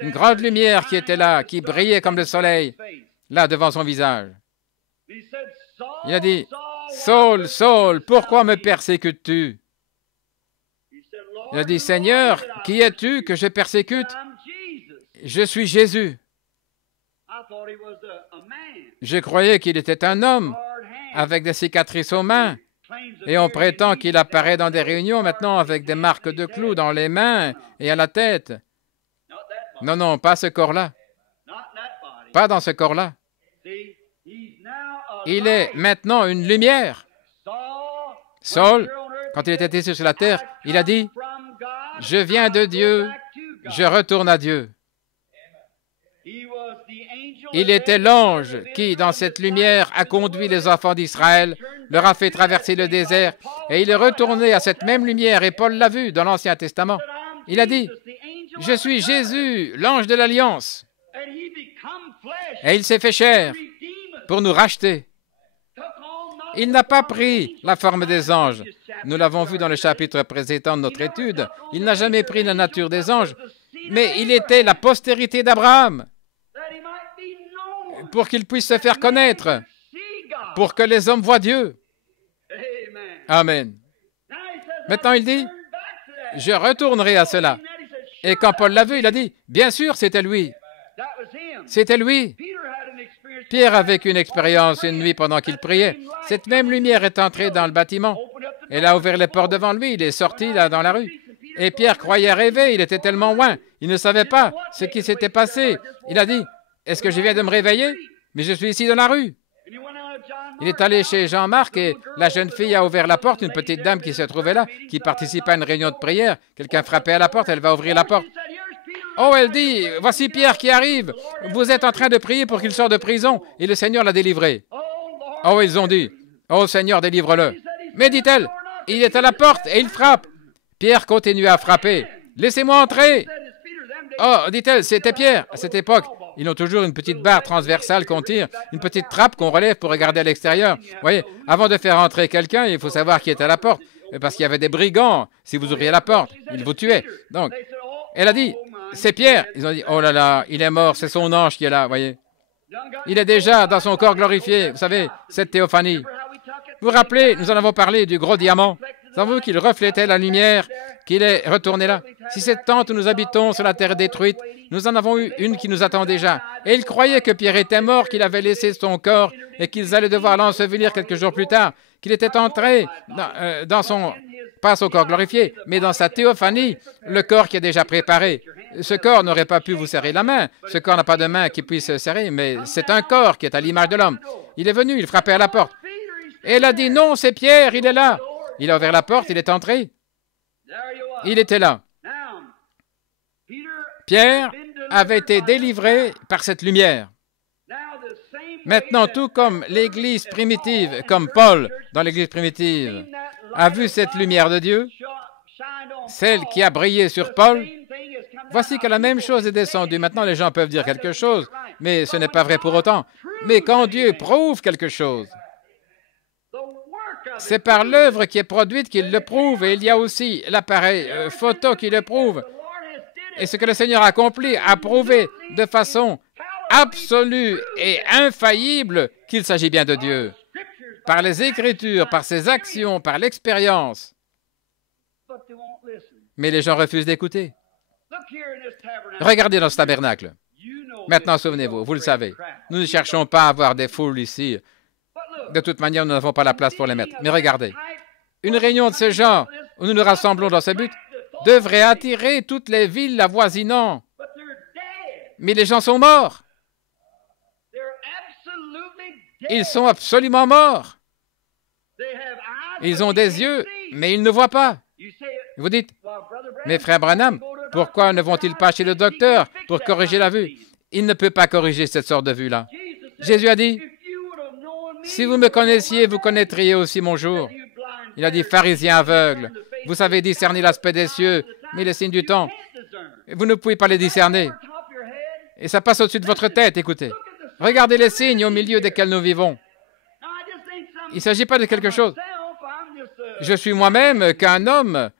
Une grande lumière qui était là, qui brillait comme le soleil, là, devant son visage. Il a dit, « Saul, Saul, pourquoi me persécutes-tu? » Il a dit, « Seigneur, qui es-tu que je persécute? Je suis Jésus. » Je croyais qu'il était un homme avec des cicatrices aux mains. Et on prétend qu'il apparaît dans des réunions maintenant avec des marques de clous dans les mains et à la tête. Non, non, pas ce corps-là. Pas dans ce corps-là. Il est maintenant une lumière. Saul, quand il était ici sur la terre, il a dit, « Je viens de Dieu, je retourne à Dieu. » Il était l'ange qui, dans cette lumière, a conduit les enfants d'Israël, leur a fait traverser le désert, et il est retourné à cette même lumière, et Paul l'a vu dans l'Ancien Testament. Il a dit, « Je suis Jésus, l'ange de l'Alliance. » Et il s'est fait chair pour nous racheter. Il n'a pas pris la forme des anges. Nous l'avons vu dans le chapitre précédent de notre étude. Il n'a jamais pris la nature des anges, mais il était la postérité d'Abraham pour qu'il puisse se faire connaître, pour que les hommes voient Dieu. Amen. Maintenant, il dit, « Je retournerai à cela. » Et quand Paul l'a vu, il a dit, « Bien sûr, c'était lui. » C'était lui. Pierre avait une expérience une nuit pendant qu'il priait. Cette même lumière est entrée dans le bâtiment. Elle a ouvert les portes devant lui. Il est sorti là dans la rue. Et Pierre croyait rêver. Il était tellement loin. Il ne savait pas ce qui s'était passé. Il a dit, « Est-ce que je viens de me réveiller? Mais je suis ici dans la rue. » Il est allé chez Jean-Marc et la jeune fille a ouvert la porte, une petite dame qui se trouvait là, qui participait à une réunion de prière. Quelqu'un frappait à la porte, elle va ouvrir la porte. Oh, elle dit, « Voici Pierre qui arrive. Vous êtes en train de prier pour qu'il sorte de prison. » Et le Seigneur l'a délivré. Oh, ils ont dit, « Oh, Seigneur, délivre-le. » Mais, dit-elle, il est à la porte et il frappe. Pierre continue à frapper. « Laissez-moi entrer. » Oh, dit-elle, c'était Pierre. À cette époque, ils ont toujours une petite barre transversale qu'on tire, une petite trappe qu'on relève pour regarder à l'extérieur. Vous voyez, avant de faire entrer quelqu'un, il faut savoir qui est à la porte. Parce qu'il y avait des brigands. Si vous ouvriez la porte, ils vous tuaient. Donc, elle a dit, c'est Pierre. Ils ont dit, oh là là, il est mort, c'est son ange qui est là, vous voyez. Il est déjà dans son corps glorifié. Vous savez, cette théophanie. Vous vous rappelez, nous en avons parlé du gros diamant. Savez-vous qu'il reflétait la lumière, qu'il est retourné là? Si cette tente où nous habitons sur la terre est détruite, nous en avons eu une qui nous attend déjà. Et il croyait que Pierre était mort, qu'il avait laissé son corps et qu'ils allaient devoir l'ensevelir quelques jours plus tard, qu'il était entré dans son, pas son corps glorifié, mais dans sa théophanie, le corps qui est déjà préparé. Ce corps n'aurait pas pu vous serrer la main. Ce corps n'a pas de main qui puisse se serrer, mais c'est un corps qui est à l'image de l'homme. Il est venu, il frappait à la porte. Et elle a dit, non, c'est Pierre, il est là. Il a ouvert la porte, il est entré. Il était là. Pierre avait été délivré par cette lumière. Maintenant, tout comme l'Église primitive, comme Paul dans l'Église primitive, a vu cette lumière de Dieu, celle qui a brillé sur Paul, Voici que la même chose est descendue. Maintenant, les gens peuvent dire quelque chose, mais ce n'est pas vrai pour autant. Mais quand Dieu prouve quelque chose, c'est par l'œuvre qui est produite qu'il le prouve, et il y a aussi l'appareil photo qui le prouve. Et ce que le Seigneur a accompli a prouvé de façon absolue et infaillible qu'il s'agit bien de Dieu. Par les Écritures, par ses actions, par l'expérience. Mais les gens refusent d'écouter. Regardez dans ce tabernacle. Maintenant, souvenez-vous, vous le savez, nous ne cherchons pas à avoir des foules ici. De toute manière, nous n'avons pas la place pour les mettre. Mais regardez, une réunion de ce genre, où nous nous rassemblons dans ce but, devrait attirer toutes les villes avoisinant. Mais les gens sont morts. Ils sont absolument morts. Ils ont des yeux, mais ils ne voient pas. Vous dites, mais frère Branham, pourquoi ne vont-ils pas chez le docteur pour corriger la vue? Il ne peut pas corriger cette sorte de vue-là. Jésus a dit, si vous me connaissiez, vous connaîtriez aussi mon jour. Il a dit, pharisiens aveugles, vous savez discerner l'aspect des cieux, mais les signes du temps, vous ne pouvez pas les discerner. Et ça passe au-dessus de votre tête, écoutez. Regardez les signes au milieu desquels nous vivons. Il ne s'agit pas de quelque chose. Je suis moi-même qu'un homme.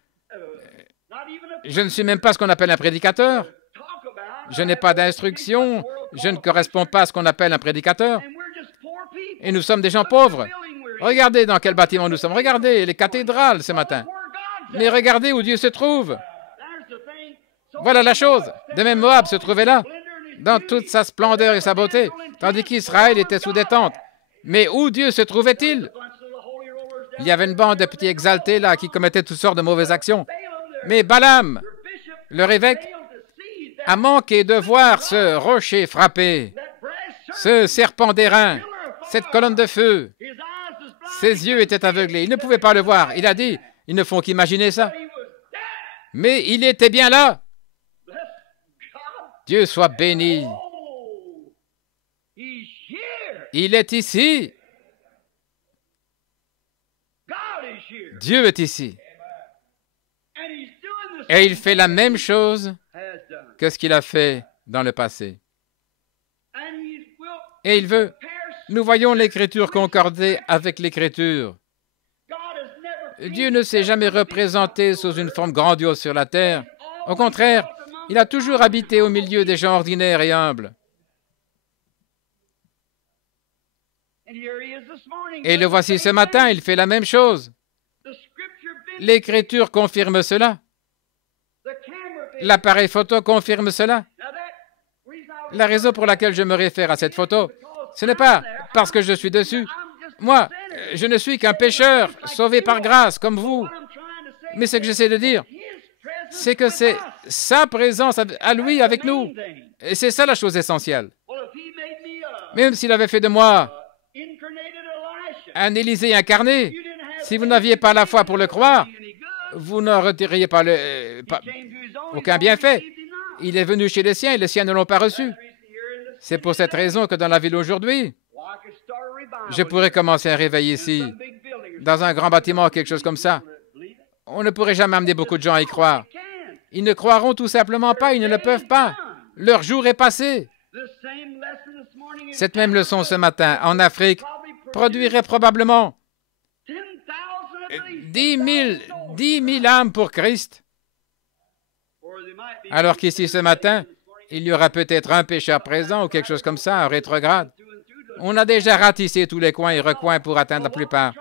Je ne suis même pas ce qu'on appelle un prédicateur. Je n'ai pas d'instruction. Je ne corresponds pas à ce qu'on appelle un prédicateur. Et nous sommes des gens pauvres. Regardez dans quel bâtiment nous sommes. Regardez les cathédrales ce matin. Mais regardez où Dieu se trouve. Voilà la chose. De même, Moab se trouvait là, dans toute sa splendeur et sa beauté, tandis qu'Israël était sous des tentes. Mais où Dieu se trouvait-il? Il y avait une bande de petits exaltés là qui commettaient toutes sortes de mauvaises actions. Mais Balaam, leur évêque, a manqué de voir ce rocher frappé, ce serpent d'airain, cette colonne de feu. Ses yeux étaient aveuglés. Il ne pouvait pas le voir. Il a dit, ils ne font qu'imaginer ça. Mais il était bien là. Dieu soit béni. Il est ici. Dieu est ici. Et il fait la même chose que ce qu'il a fait dans le passé. Et il veut. Nous voyons l'Écriture concorder avec l'Écriture. Dieu ne s'est jamais représenté sous une forme grandiose sur la terre. Au contraire, il a toujours habité au milieu des gens ordinaires et humbles. Et le voici ce matin, il fait la même chose. L'Écriture confirme cela. L'appareil photo confirme cela. La raison pour laquelle je me réfère à cette photo, ce n'est pas parce que je suis dessus. Moi, je ne suis qu'un pécheur, sauvé par grâce, comme vous. Mais ce que j'essaie de dire, c'est que c'est sa présence à lui avec nous. Et c'est ça la chose essentielle. Même s'il avait fait de moi un Élisée incarné, si vous n'aviez pas la foi pour le croire, vous n'en retiriez pas aucun bienfait. Il est venu chez les siens et les siens ne l'ont pas reçu. C'est pour cette raison que dans la ville aujourd'hui, je pourrais commencer un réveil ici, dans un grand bâtiment, quelque chose comme ça. On ne pourrait jamais amener beaucoup de gens à y croire. Ils ne croiront tout simplement pas, ils ne le peuvent pas. Leur jour est passé. Cette même leçon ce matin, en Afrique, produirait probablement 10 000 âmes pour Christ. Alors qu'ici ce matin, il y aura peut-être un pécheur présent ou quelque chose comme ça, un rétrograde. On a déjà ratissé tous les coins et recoins pour atteindre la plupart.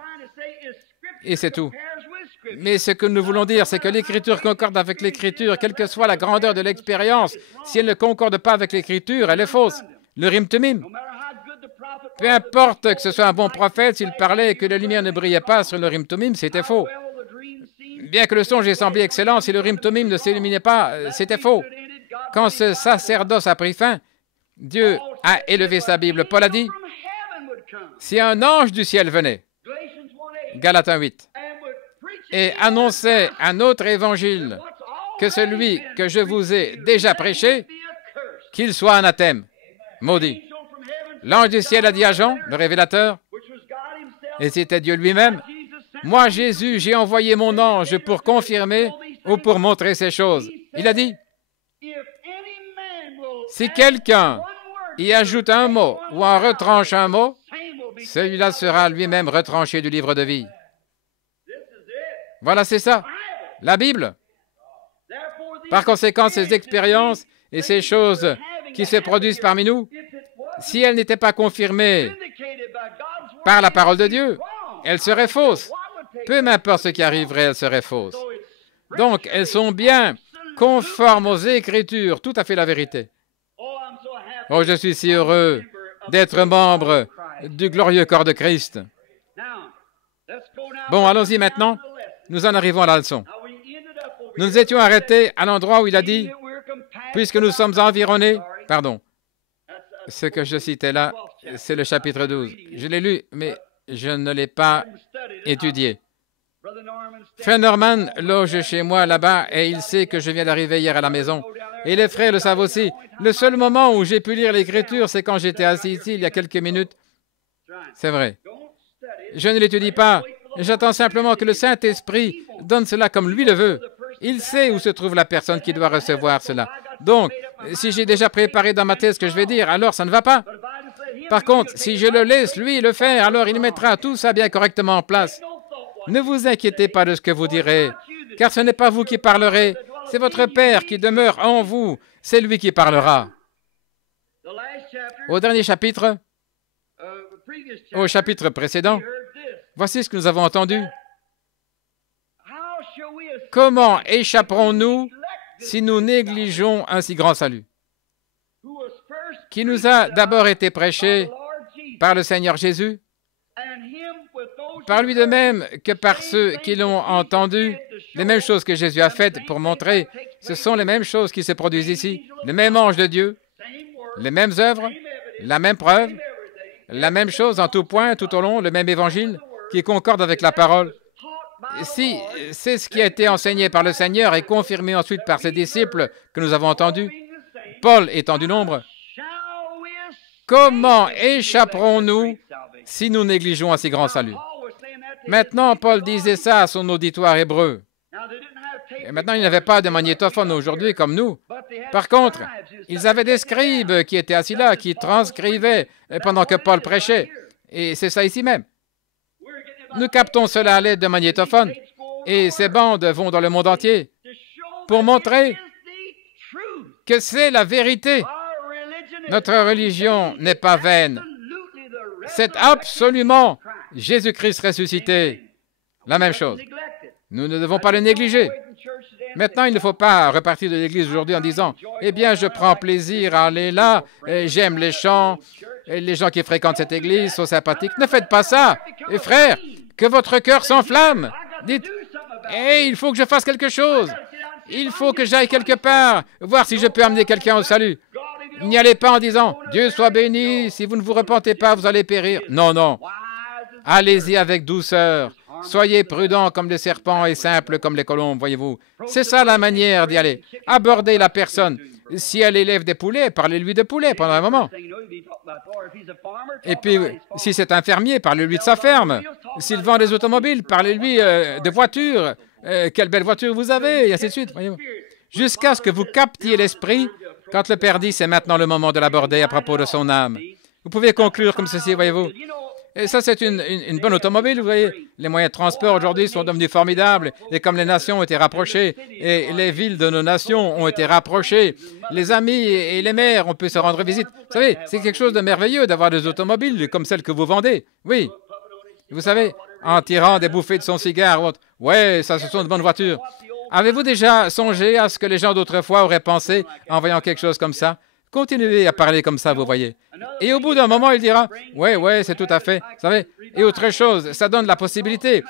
Et c'est tout. Mais ce que nous voulons dire, c'est que l'Écriture concorde avec l'Écriture, quelle que soit la grandeur de l'expérience. Si elle ne concorde pas avec l'Écriture, elle est fausse. Le rim tumim. Peu importe que ce soit un bon prophète, s'il parlait et que la lumière ne brillait pas sur le rim tumim, c'était faux. Bien que le songe ait semblé excellent, si le rim tumim ne s'illuminait pas, c'était faux. Quand ce sacerdoce a pris fin, Dieu a élevé sa Bible. Paul a dit, si un ange du ciel venait, Galates 1:8, et annonçait un autre évangile que celui que je vous ai déjà prêché, qu'il soit anathème, maudit. L'ange du ciel a dit à Jean, le révélateur, et c'était Dieu lui-même, moi, Jésus, j'ai envoyé mon ange pour confirmer ou pour montrer ces choses. Il a dit, Si quelqu'un y ajoute un mot ou en retranche un mot, celui-là sera lui-même retranché du livre de vie. Voilà, c'est ça, la Bible. Par conséquent, ces expériences et ces choses qui se produisent parmi nous, si elles n'étaient pas confirmées par la parole de Dieu, elles seraient fausses. Peu m'importe ce qui arriverait, elles seraient fausses. Donc, elles sont bien conformes aux Écritures, tout à fait la vérité. Oh, je suis si heureux d'être membre du glorieux corps de Christ. Bon, allons-y maintenant. Nous en arrivons à la leçon. Nous nous étions arrêtés à l'endroit où il a dit, puisque nous sommes environnés, pardon, ce que je citais là, c'est le chapitre 12. Je l'ai lu, mais je ne l'ai pas étudié. Frère Norman loge chez moi là-bas et il sait que je viens d'arriver hier à la maison. Et les frères le savent aussi. Le seul moment où j'ai pu lire l'Écriture, c'est quand j'étais assis ici il y a quelques minutes. C'est vrai. Je ne l'étudie pas. J'attends simplement que le Saint-Esprit donne cela comme lui le veut. Il sait où se trouve la personne qui doit recevoir cela. Donc, si j'ai déjà préparé dans ma tête ce que je vais dire, alors ça ne va pas. Par contre, si je le laisse lui le faire, alors il mettra tout ça bien correctement en place. Ne vous inquiétez pas de ce que vous direz, car ce n'est pas vous qui parlerez, c'est votre Père qui demeure en vous, c'est lui qui parlera. Au dernier chapitre, au chapitre précédent, voici ce que nous avons entendu. Comment échapperons-nous si nous négligeons un si grand salut, qui nous a d'abord été prêché par le Seigneur Jésus, par lui de même que par ceux qui l'ont entendu, les mêmes choses que Jésus a faites pour montrer, ce sont les mêmes choses qui se produisent ici, le même ange de Dieu, les mêmes œuvres, la même preuve, la même chose en tout point, tout au long, le même évangile qui concorde avec la parole. Si c'est ce qui a été enseigné par le Seigneur et confirmé ensuite par ses disciples que nous avons entendus, Paul étant du nombre, comment échapperons-nous si nous négligeons un si grand salut? Maintenant, Paul disait ça à son auditoire hébreu. Et maintenant, il n'avait pas de magnétophone aujourd'hui comme nous. Par contre, ils avaient des scribes qui étaient assis là, qui transcrivaient pendant que Paul prêchait. Et c'est ça ici même. Nous captons cela à l'aide de magnétophones. Et ces bandes vont dans le monde entier pour montrer que c'est la vérité. Notre religion n'est pas vaine. C'est absolument Jésus-Christ ressuscité. La même chose. Nous ne devons pas le négliger. Maintenant, il ne faut pas repartir de l'Église aujourd'hui en disant « Eh bien, je prends plaisir à aller là, j'aime les chants, et les gens qui fréquentent cette Église sont sympathiques. » Ne faites pas ça. Et frère, que votre cœur s'enflamme. Dites « Hey, il faut que je fasse quelque chose. Il faut que j'aille quelque part, voir si je peux amener quelqu'un au salut. » N'y allez pas en disant « Dieu soit béni, si vous ne vous repentez pas, vous allez périr. » Non, non. Allez-y avec douceur. Soyez prudents comme les serpents et simples comme les colombes, voyez-vous. C'est ça la manière d'y aller. Abordez la personne. Si elle élève des poulets, parlez-lui de poulets pendant un moment. Et puis, si c'est un fermier, parlez-lui de sa ferme. S'il vend des automobiles, parlez-lui de voitures. Quelle belle voiture vous avez, et ainsi de suite, voyez-vous. Jusqu'à ce que vous captiez l'esprit, quand le Père dit c'est maintenant le moment de l'aborder à propos de son âme. Vous pouvez conclure comme ceci, voyez-vous. Et ça, c'est une bonne automobile, vous voyez. Les moyens de transport aujourd'hui sont devenus formidables. Et comme les nations ont été rapprochées, et les villes de nos nations ont été rapprochées, les amis et les mères, on peut se rendre visite. Vous savez, c'est quelque chose de merveilleux d'avoir des automobiles comme celles que vous vendez. Oui. Vous savez, en tirant des bouffées de son cigare ou autre. Ouais, ça, ce sont de bonnes voitures. Avez-vous déjà songé à ce que les gens d'autrefois auraient pensé en voyant quelque chose comme ça? Continuez à parler comme ça, vous voyez. Et au bout d'un moment, il dira, « Ouais, c'est tout à fait. » Vous savez, et autre chose, ça donne la possibilité.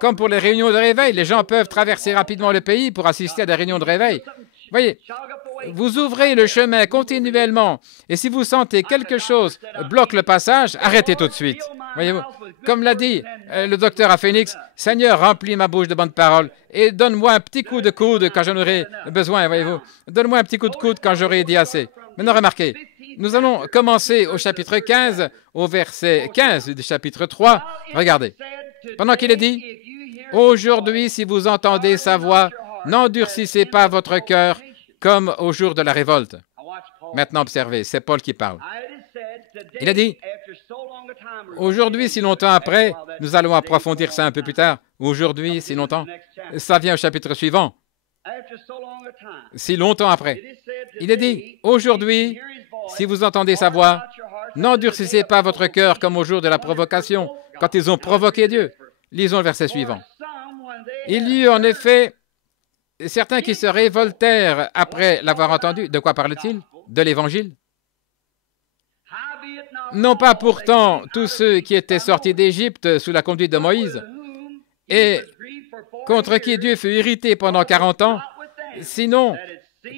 Comme pour les réunions de réveil, les gens peuvent traverser rapidement le pays pour assister à des réunions de réveil. Vous voyez, vous ouvrez le chemin continuellement. Et si vous sentez quelque chose bloque le passage, arrêtez tout de suite. Voyez-vous, comme l'a dit le docteur à Phoenix, « Seigneur, remplis ma bouche de bonnes paroles et donne-moi un petit coup de coude quand j'en aurai besoin, voyez-vous. Donne-moi un petit coup de coude quand j'aurai dit assez. » Maintenant, remarquez, nous allons commencer au chapitre 15, au verset 15 du chapitre 3. Regardez. Pendant qu'il est dit, « Aujourd'hui, si vous entendez sa voix, n'endurcissez pas votre cœur, comme au jour de la révolte. Maintenant, observez, c'est Paul qui parle. Il a dit, aujourd'hui, si longtemps après, nous allons approfondir ça un peu plus tard. Aujourd'hui, si longtemps, ça vient au chapitre suivant. Si longtemps après. Il a dit, aujourd'hui, si vous entendez sa voix, n'endurcissez pas votre cœur comme au jour de la provocation, quand ils ont provoqué Dieu. Lisons le verset suivant. Il y eut en effet certains qui se révoltèrent après l'avoir entendu. De quoi parle-t-il? De l'Évangile. Non pas pourtant tous ceux qui étaient sortis d'Égypte sous la conduite de Moïse et contre qui Dieu fut irrité pendant 40 ans, sinon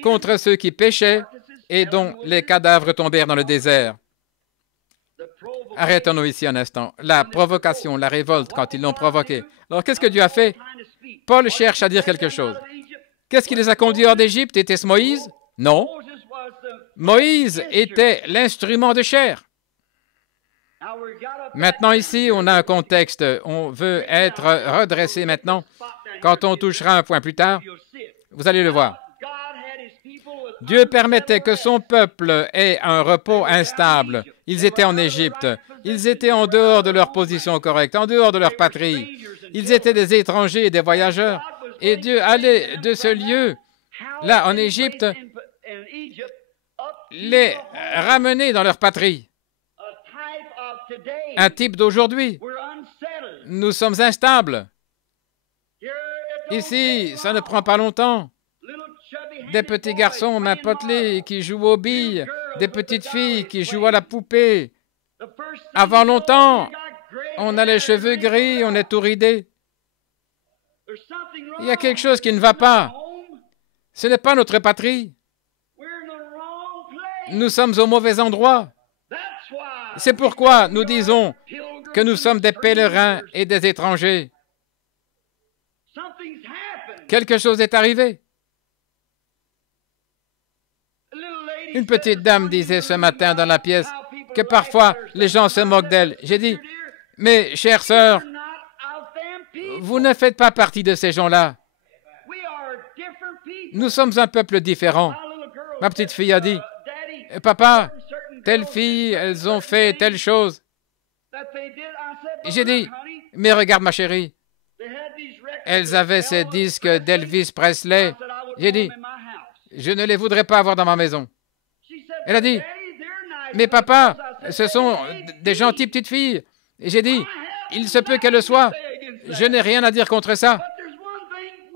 contre ceux qui péchaient et dont les cadavres tombèrent dans le désert. Arrêtons-nous ici un instant. La provocation, la révolte, quand ils l'ont provoqué. Alors, qu'est-ce que Dieu a fait? Paul cherche à dire quelque chose. Qu'est-ce qui les a conduits hors d'Égypte? Était-ce Moïse? Non. Moïse était l'instrument de chair. Maintenant, ici, on a un contexte. On veut être redressé maintenant. Quand on touchera un point plus tard, vous allez le voir. Dieu permettait que son peuple ait un repos instable. Ils étaient en Égypte. Ils étaient en dehors de leur position correcte, en dehors de leur patrie. Ils étaient des étrangers et des voyageurs. Et Dieu allait de ce lieu, là, en Égypte, les ramener dans leur patrie. Un type d'aujourd'hui. Nous sommes instables. Ici, ça ne prend pas longtemps. Des petits garçons main potelée qui jouent aux billes, des petites filles qui jouent à la poupée. Avant longtemps, on a les cheveux gris, on est tout ridé. Il y a quelque chose qui ne va pas. Ce n'est pas notre patrie. Nous sommes au mauvais endroit. C'est pourquoi nous disons que nous sommes des pèlerins et des étrangers. Quelque chose est arrivé. Une petite dame disait ce matin dans la pièce que parfois les gens se moquent d'elle. J'ai dit, mais chère sœur, vous ne faites pas partie de ces gens-là. Nous sommes un peuple différent. Ma petite fille a dit, papa, telle fille, elles ont fait telle chose. J'ai dit, mais regarde ma chérie, elles avaient ces disques d'Elvis Presley. J'ai dit, je ne les voudrais pas avoir dans ma maison. Elle a dit, mais papa, ce sont des gentilles petites filles. Et j'ai dit, il se peut qu'elles le soient. Je n'ai rien à dire contre ça.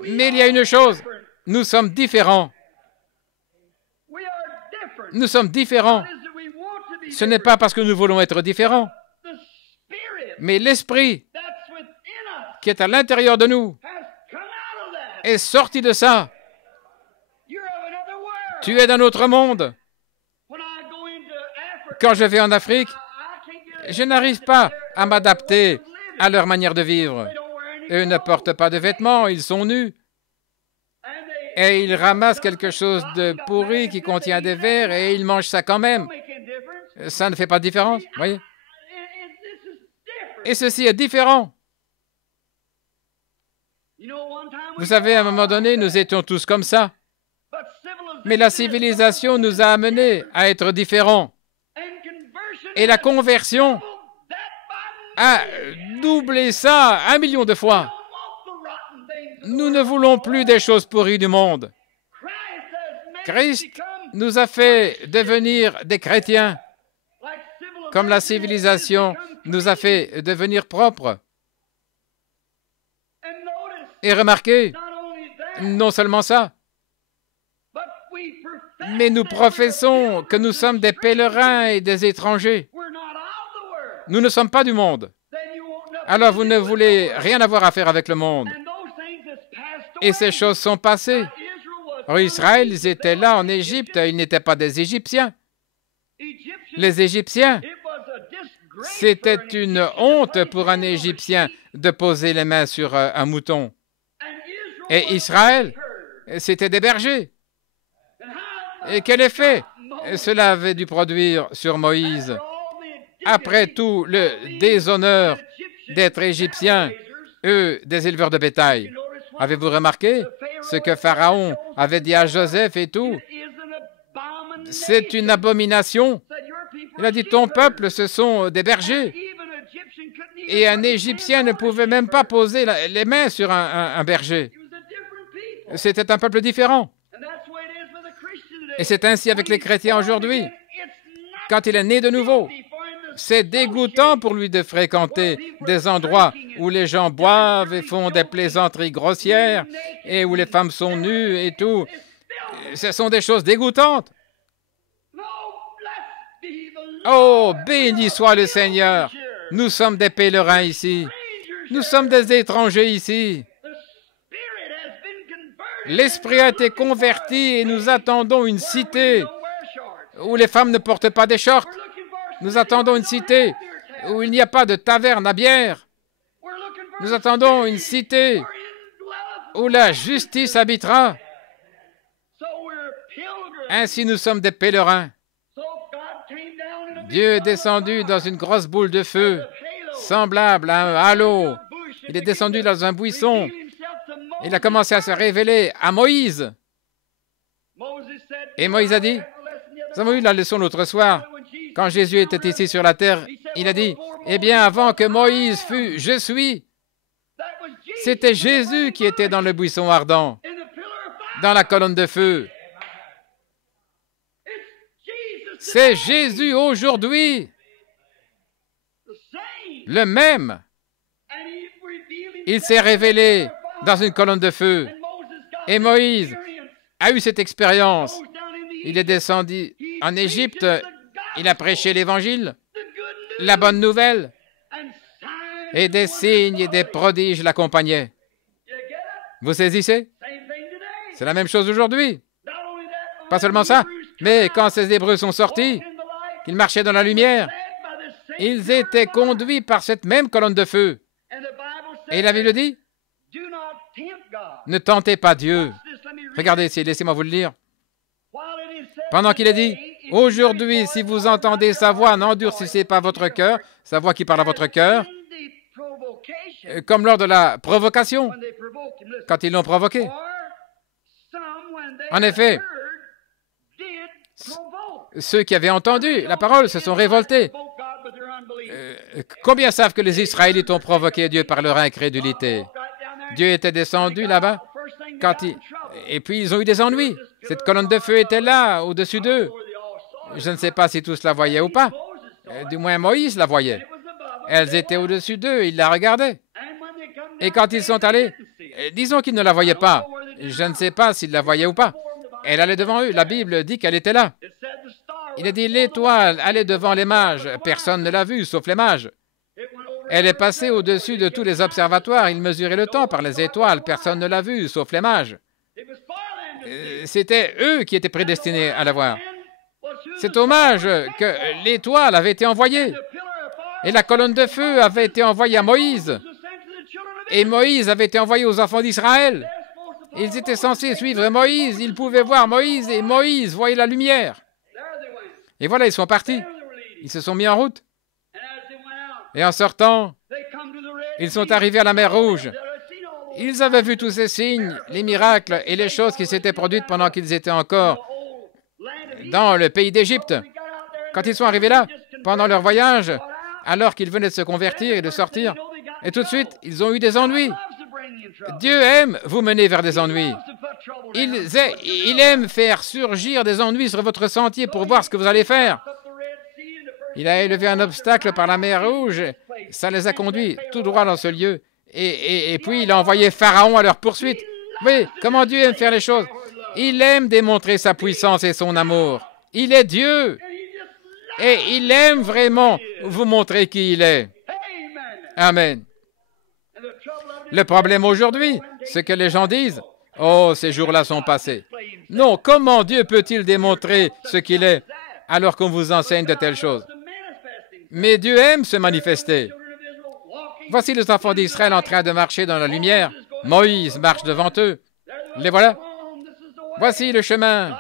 Mais il y a une chose, nous sommes différents. Nous sommes différents. Ce n'est pas parce que nous voulons être différents, mais l'esprit qui est à l'intérieur de nous est sorti de ça. Tu es d'un autre monde. Quand je vais en Afrique, je n'arrive pas à m'adapter à leur manière de vivre. Eux ne portent pas de vêtements, ils sont nus. Et ils ramassent quelque chose de pourri qui contient des vers et ils mangent ça quand même. Ça ne fait pas de différence, voyez? Et ceci est différent. Vous savez, à un moment donné, nous étions tous comme ça. Mais la civilisation nous a amenés à être différents. Et la conversion a doublé ça 1 million de fois. Nous ne voulons plus des choses pourries du monde. Christ nous a fait devenir des chrétiens, comme la civilisation nous a fait devenir propres. Et remarquez, non seulement ça, mais nous professons que nous sommes des pèlerins et des étrangers. Nous ne sommes pas du monde. Alors vous ne voulez rien avoir à faire avec le monde. Et ces choses sont passées. En Israël, ils étaient là en Égypte, ils n'étaient pas des Égyptiens. Les Égyptiens, c'était une honte pour un Égyptien de poser les mains sur un mouton. Et Israël, c'était des bergers. Et quel effet cela avait dû produire sur Moïse? Après tout le déshonneur d'être Égyptiens, eux, des éleveurs de bétail. Avez-vous remarqué? ce que Pharaon avait dit à Joseph et tout. C'est une abomination. Il a dit, ton peuple, ce sont des bergers. Et un Égyptien ne pouvait même pas poser les mains sur un berger. C'était un peuple différent. Et c'est ainsi avec les chrétiens aujourd'hui. Quand il est né de nouveau, c'est dégoûtant pour lui de fréquenter des endroits où les gens boivent et font des plaisanteries grossières et où les femmes sont nues et tout. Ce sont des choses dégoûtantes. Oh, béni soit le Seigneur. Nous sommes des pèlerins ici. Nous sommes des étrangers ici. L'Esprit a été converti et nous attendons une cité où les femmes ne portent pas des shorts. Nous attendons une cité où il n'y a pas de taverne à bière. Nous attendons une cité où la justice habitera. Ainsi, nous sommes des pèlerins. Dieu est descendu dans une grosse boule de feu, semblable à un halo. Il est descendu dans un buisson. Il a commencé à se révéler à Moïse. Et Moïse a dit, nous avons eu la leçon l'autre soir, quand Jésus était ici sur la terre, il a dit, eh bien, avant que Moïse fût, je suis. C'était Jésus qui était dans le buisson ardent, dans la colonne de feu. C'est Jésus aujourd'hui, le même. Il s'est révélé dans une colonne de feu. Et Moïse a eu cette expérience. Il est descendu en Égypte, il a prêché l'Évangile, la bonne nouvelle, et des signes et des prodiges l'accompagnaient. Vous saisissez? C'est la même chose aujourd'hui. Pas seulement ça, mais quand ces Hébreux sont sortis, qu'ils marchaient dans la lumière, ils étaient conduits par cette même colonne de feu. Et la Bible dit, ne tentez pas Dieu. Regardez ici, laissez-moi vous le lire. Pendant qu'il est dit, aujourd'hui, si vous entendez sa voix, n'endurcissez pas votre cœur, sa voix qui parle à votre cœur, comme lors de la provocation, quand ils l'ont provoqué. En effet, ceux qui avaient entendu la parole se sont révoltés. Combien savent que les Israélites ont provoqué Dieu par leur incrédulité? Dieu était descendu là-bas, et puis ils ont eu des ennuis. Cette colonne de feu était là, au-dessus d'eux. Je ne sais pas si tous la voyaient ou pas. Du moins, Moïse la voyait. Elles étaient au-dessus d'eux, ils la regardaient. Et quand ils sont allés, disons qu'ils ne la voyaient pas. Je ne sais pas s'ils la voyaient ou pas. Elle allait devant eux. La Bible dit qu'elle était là. Il a dit, l'étoile allait devant les mages. Personne ne l'a vue, sauf les mages. Elle est passée au-dessus de tous les observatoires. Ils mesuraient le temps par les étoiles. Personne ne l'a vue, sauf les mages. C'était eux qui étaient prédestinés à la voir. C'est hommage que l'étoile avait été envoyée. Et la colonne de feu avait été envoyée à Moïse. Et Moïse avait été envoyé aux enfants d'Israël. Ils étaient censés suivre Moïse. Ils pouvaient voir Moïse et Moïse voyait la lumière. Et voilà, ils sont partis. Ils se sont mis en route. Et en sortant, ils sont arrivés à la mer Rouge. Ils avaient vu tous ces signes, les miracles et les choses qui s'étaient produites pendant qu'ils étaient encore dans le pays d'Égypte. Quand ils sont arrivés là, pendant leur voyage, alors qu'ils venaient de se convertir et de sortir, et tout de suite, ils ont eu des ennuis. Dieu aime vous mener vers des ennuis. Il aime faire surgir des ennuis sur votre sentier pour voir ce que vous allez faire. Il a élevé un obstacle par la mer Rouge. Ça les a conduits tout droit dans ce lieu. Et puis, il a envoyé Pharaon à leur poursuite. Oui, comment Dieu aime faire les choses. Il aime démontrer sa puissance et son amour. Il est Dieu. Et il aime vraiment vous montrer qui il est. Amen. Le problème aujourd'hui, c'est que les gens disent, « Oh, ces jours-là sont passés. » Non, comment Dieu peut-il démontrer ce qu'il est alors qu'on vous enseigne de telles choses? Mais Dieu aime se manifester. Voici les enfants d'Israël en train de marcher dans la lumière. Moïse marche devant eux. Les voilà. Voici le chemin.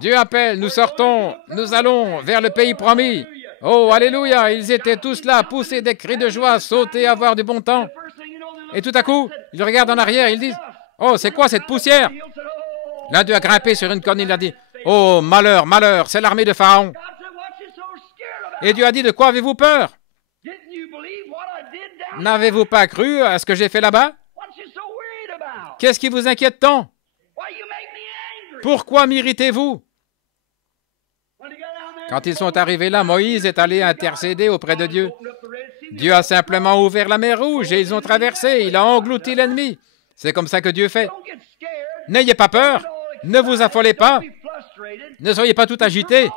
Dieu appelle, nous sortons, nous allons vers le pays promis. Oh, alléluia, ils étaient tous là, pousser des cris de joie, sauter, avoir du bon temps. Et tout à coup, ils regardent en arrière, ils disent, Oh, c'est quoi cette poussière? L'un d'eux a grimpé sur une colline, il a dit, oh, malheur, malheur, c'est l'armée de Pharaon. Et Dieu a dit, de quoi avez-vous peur? N'avez-vous pas cru à ce que j'ai fait là-bas? Qu'est-ce qui vous inquiète tant? Pourquoi m'irritez-vous? Quand ils sont arrivés là, Moïse est allé intercéder auprès de Dieu. Dieu a simplement ouvert la mer Rouge et ils ont traversé. Il a englouti l'ennemi. C'est comme ça que Dieu fait. N'ayez pas peur. Ne vous affolez pas. Ne soyez pas tout agités.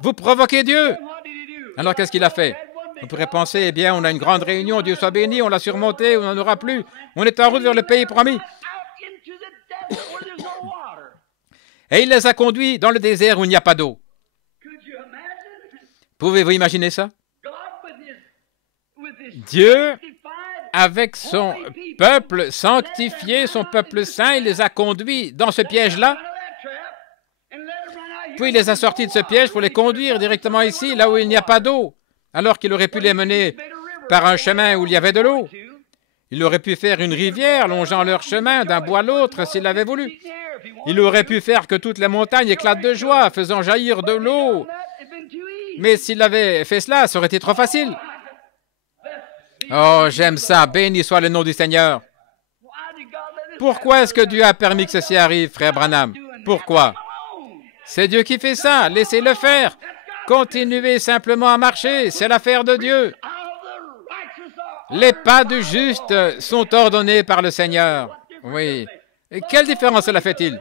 Vous provoquez Dieu. Alors, qu'est-ce qu'il a fait? On pourrait penser, eh bien, on a une grande réunion, Dieu soit béni, on l'a surmonté, on n'en aura plus. On est en route vers le pays promis. Et il les a conduits dans le désert où il n'y a pas d'eau. Pouvez-vous imaginer ça? Dieu, avec son peuple sanctifié, son peuple saint, il les a conduits dans ce piège-là. Puis il les a sortis de ce piège pour les conduire directement ici, là où il n'y a pas d'eau, alors qu'il aurait pu les mener par un chemin où il y avait de l'eau. Il aurait pu faire une rivière longeant leur chemin d'un bout à l'autre s'il l'avait voulu. Il aurait pu faire que toutes les montagnes éclatent de joie, faisant jaillir de l'eau. Mais s'il avait fait cela, ça aurait été trop facile. Oh, j'aime ça. Béni soit le nom du Seigneur. Pourquoi est-ce que Dieu a permis que ceci arrive, frère Branham? Pourquoi? C'est Dieu qui fait ça. Laissez-le faire. Continuez simplement à marcher. C'est l'affaire de Dieu. Les pas du juste sont ordonnés par le Seigneur. Oui. Et quelle différence cela fait-il?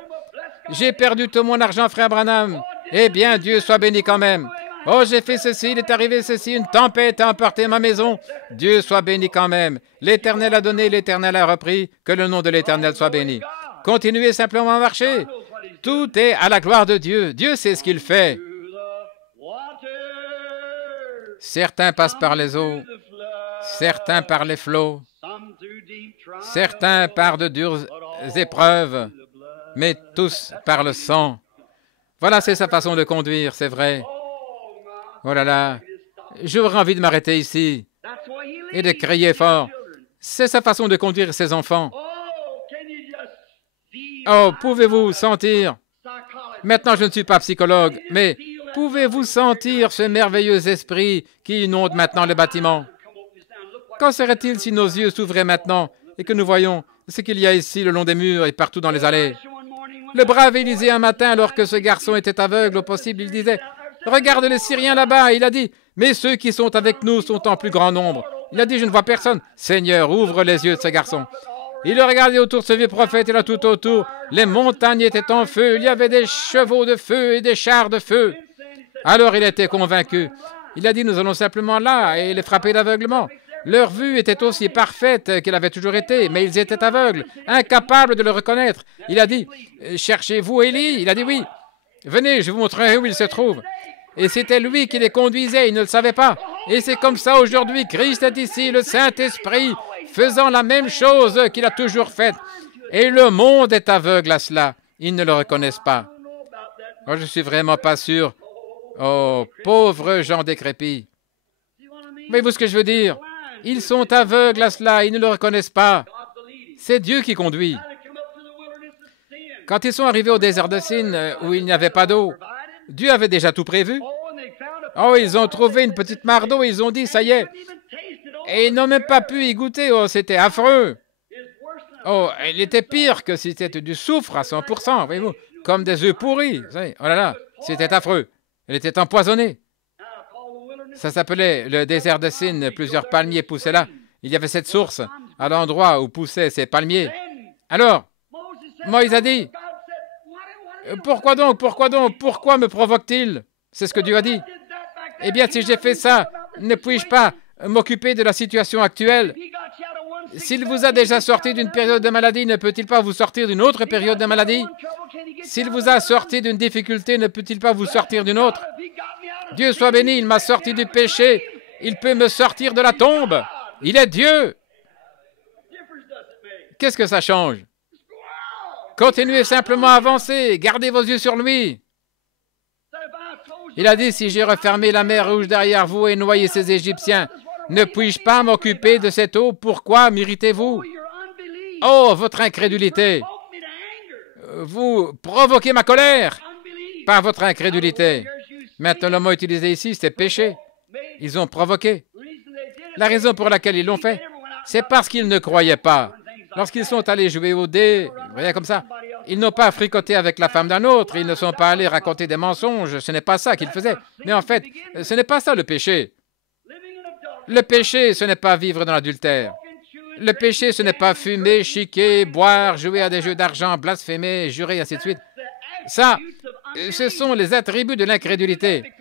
J'ai perdu tout mon argent, frère Branham. Eh bien, Dieu soit béni quand même. Oh, j'ai fait ceci, il est arrivé ceci, une tempête a emporté ma maison. Dieu soit béni quand même. L'Éternel a donné, l'Éternel a repris. Que le nom de l'Éternel soit béni. Continuez simplement à marcher. Tout est à la gloire de Dieu. Dieu sait ce qu'il fait. Certains passent par les eaux, certains par les flots, certains par de dures épreuves, mais tous par le sang. Voilà, c'est sa façon de conduire, c'est vrai. Oh là là, j'aurais envie de m'arrêter ici et de crier fort. C'est sa façon de conduire ses enfants. Oh, pouvez-vous sentir? Maintenant, je ne suis pas psychologue, mais pouvez-vous sentir ce merveilleux esprit qui inonde maintenant le bâtiment? Qu'en serait-il si nos yeux s'ouvraient maintenant et que nous voyons ce qu'il y a ici le long des murs et partout dans les allées? Le brave Élisée, un matin, alors que ce garçon était aveugle au possible, il disait, « Regarde les Syriens là-bas !» Il a dit, « Mais ceux qui sont avec nous sont en plus grand nombre. » Il a dit, « Je ne vois personne. » « Seigneur, ouvre les yeux de ce garçon. » Il regardait autour de ce vieux prophète et là tout autour, les montagnes étaient en feu, il y avait des chevaux de feu et des chars de feu. Alors il était convaincu. Il a dit, nous allons simplement là et les frapper d'aveuglement. Leur vue était aussi parfaite qu'elle avait toujours été, mais ils étaient aveugles, incapables de le reconnaître. Il a dit, cherchez-vous Élie? Il a dit oui. Venez, je vous montrerai où il se trouve. Et c'était lui qui les conduisait, il ne le savait pas. Et c'est comme ça aujourd'hui, Christ est ici, le Saint-Esprit, faisant la même chose qu'il a toujours faite. Et le monde est aveugle à cela. Ils ne le reconnaissent pas. Oh, je ne suis vraiment pas sûr. Oh, pauvres gens décrépits. Voyez-vous ce que je veux dire? Ils sont aveugles à cela, ils ne le reconnaissent pas. C'est Dieu qui conduit. Quand ils sont arrivés au désert de Sin, où il n'y avait pas d'eau, Dieu avait déjà tout prévu. Oh, ils ont trouvé une petite mare d'eau et ils ont dit, ça y est. Et ils n'ont même pas pu y goûter. Oh, c'était affreux. Oh, il était pire que si c'était du soufre à 100%, voyez-vous, comme des œufs pourris. Oh là là, c'était affreux. Elle était empoisonnée. Ça s'appelait le désert de Sin. Plusieurs palmiers poussaient là. Il y avait cette source à l'endroit où poussaient ces palmiers. Alors, Moïse a dit, pourquoi donc, pourquoi me provoque-t-il? C'est ce que Dieu a dit. Eh bien, si j'ai fait ça, ne puis-je pas m'occuper de la situation actuelle? S'il vous a déjà sorti d'une période de maladie, ne peut-il pas vous sortir d'une autre période de maladie? S'il vous a sorti d'une difficulté, ne peut-il pas vous sortir d'une autre? Dieu soit béni, il m'a sorti du péché, il peut me sortir de la tombe. Il est Dieu. Qu'est-ce que ça change? Continuez simplement à avancer, gardez vos yeux sur lui. Il a dit, si j'ai refermé la mer Rouge derrière vous et noyé ces Égyptiens, ne puis-je pas m'occuper de cette eau? Pourquoi m'irritez-vous? Oh, votre incrédulité! Vous provoquez ma colère par votre incrédulité. Maintenant, le mot utilisé ici, c'est péché. Ils ont provoqué. La raison pour laquelle ils l'ont fait, c'est parce qu'ils ne croyaient pas. Lorsqu'ils sont allés jouer au dé, voyez comme ça, ils n'ont pas fricoté avec la femme d'un autre, ils ne sont pas allés raconter des mensonges, ce n'est pas ça qu'ils faisaient. Mais en fait, ce n'est pas ça le péché. Le péché, ce n'est pas vivre dans l'adultère. Le péché, ce n'est pas fumer, chiquer, boire, jouer à des jeux d'argent, blasphémer, jurer, ainsi de suite. Ça, ce sont les attributs de l'incrédulité.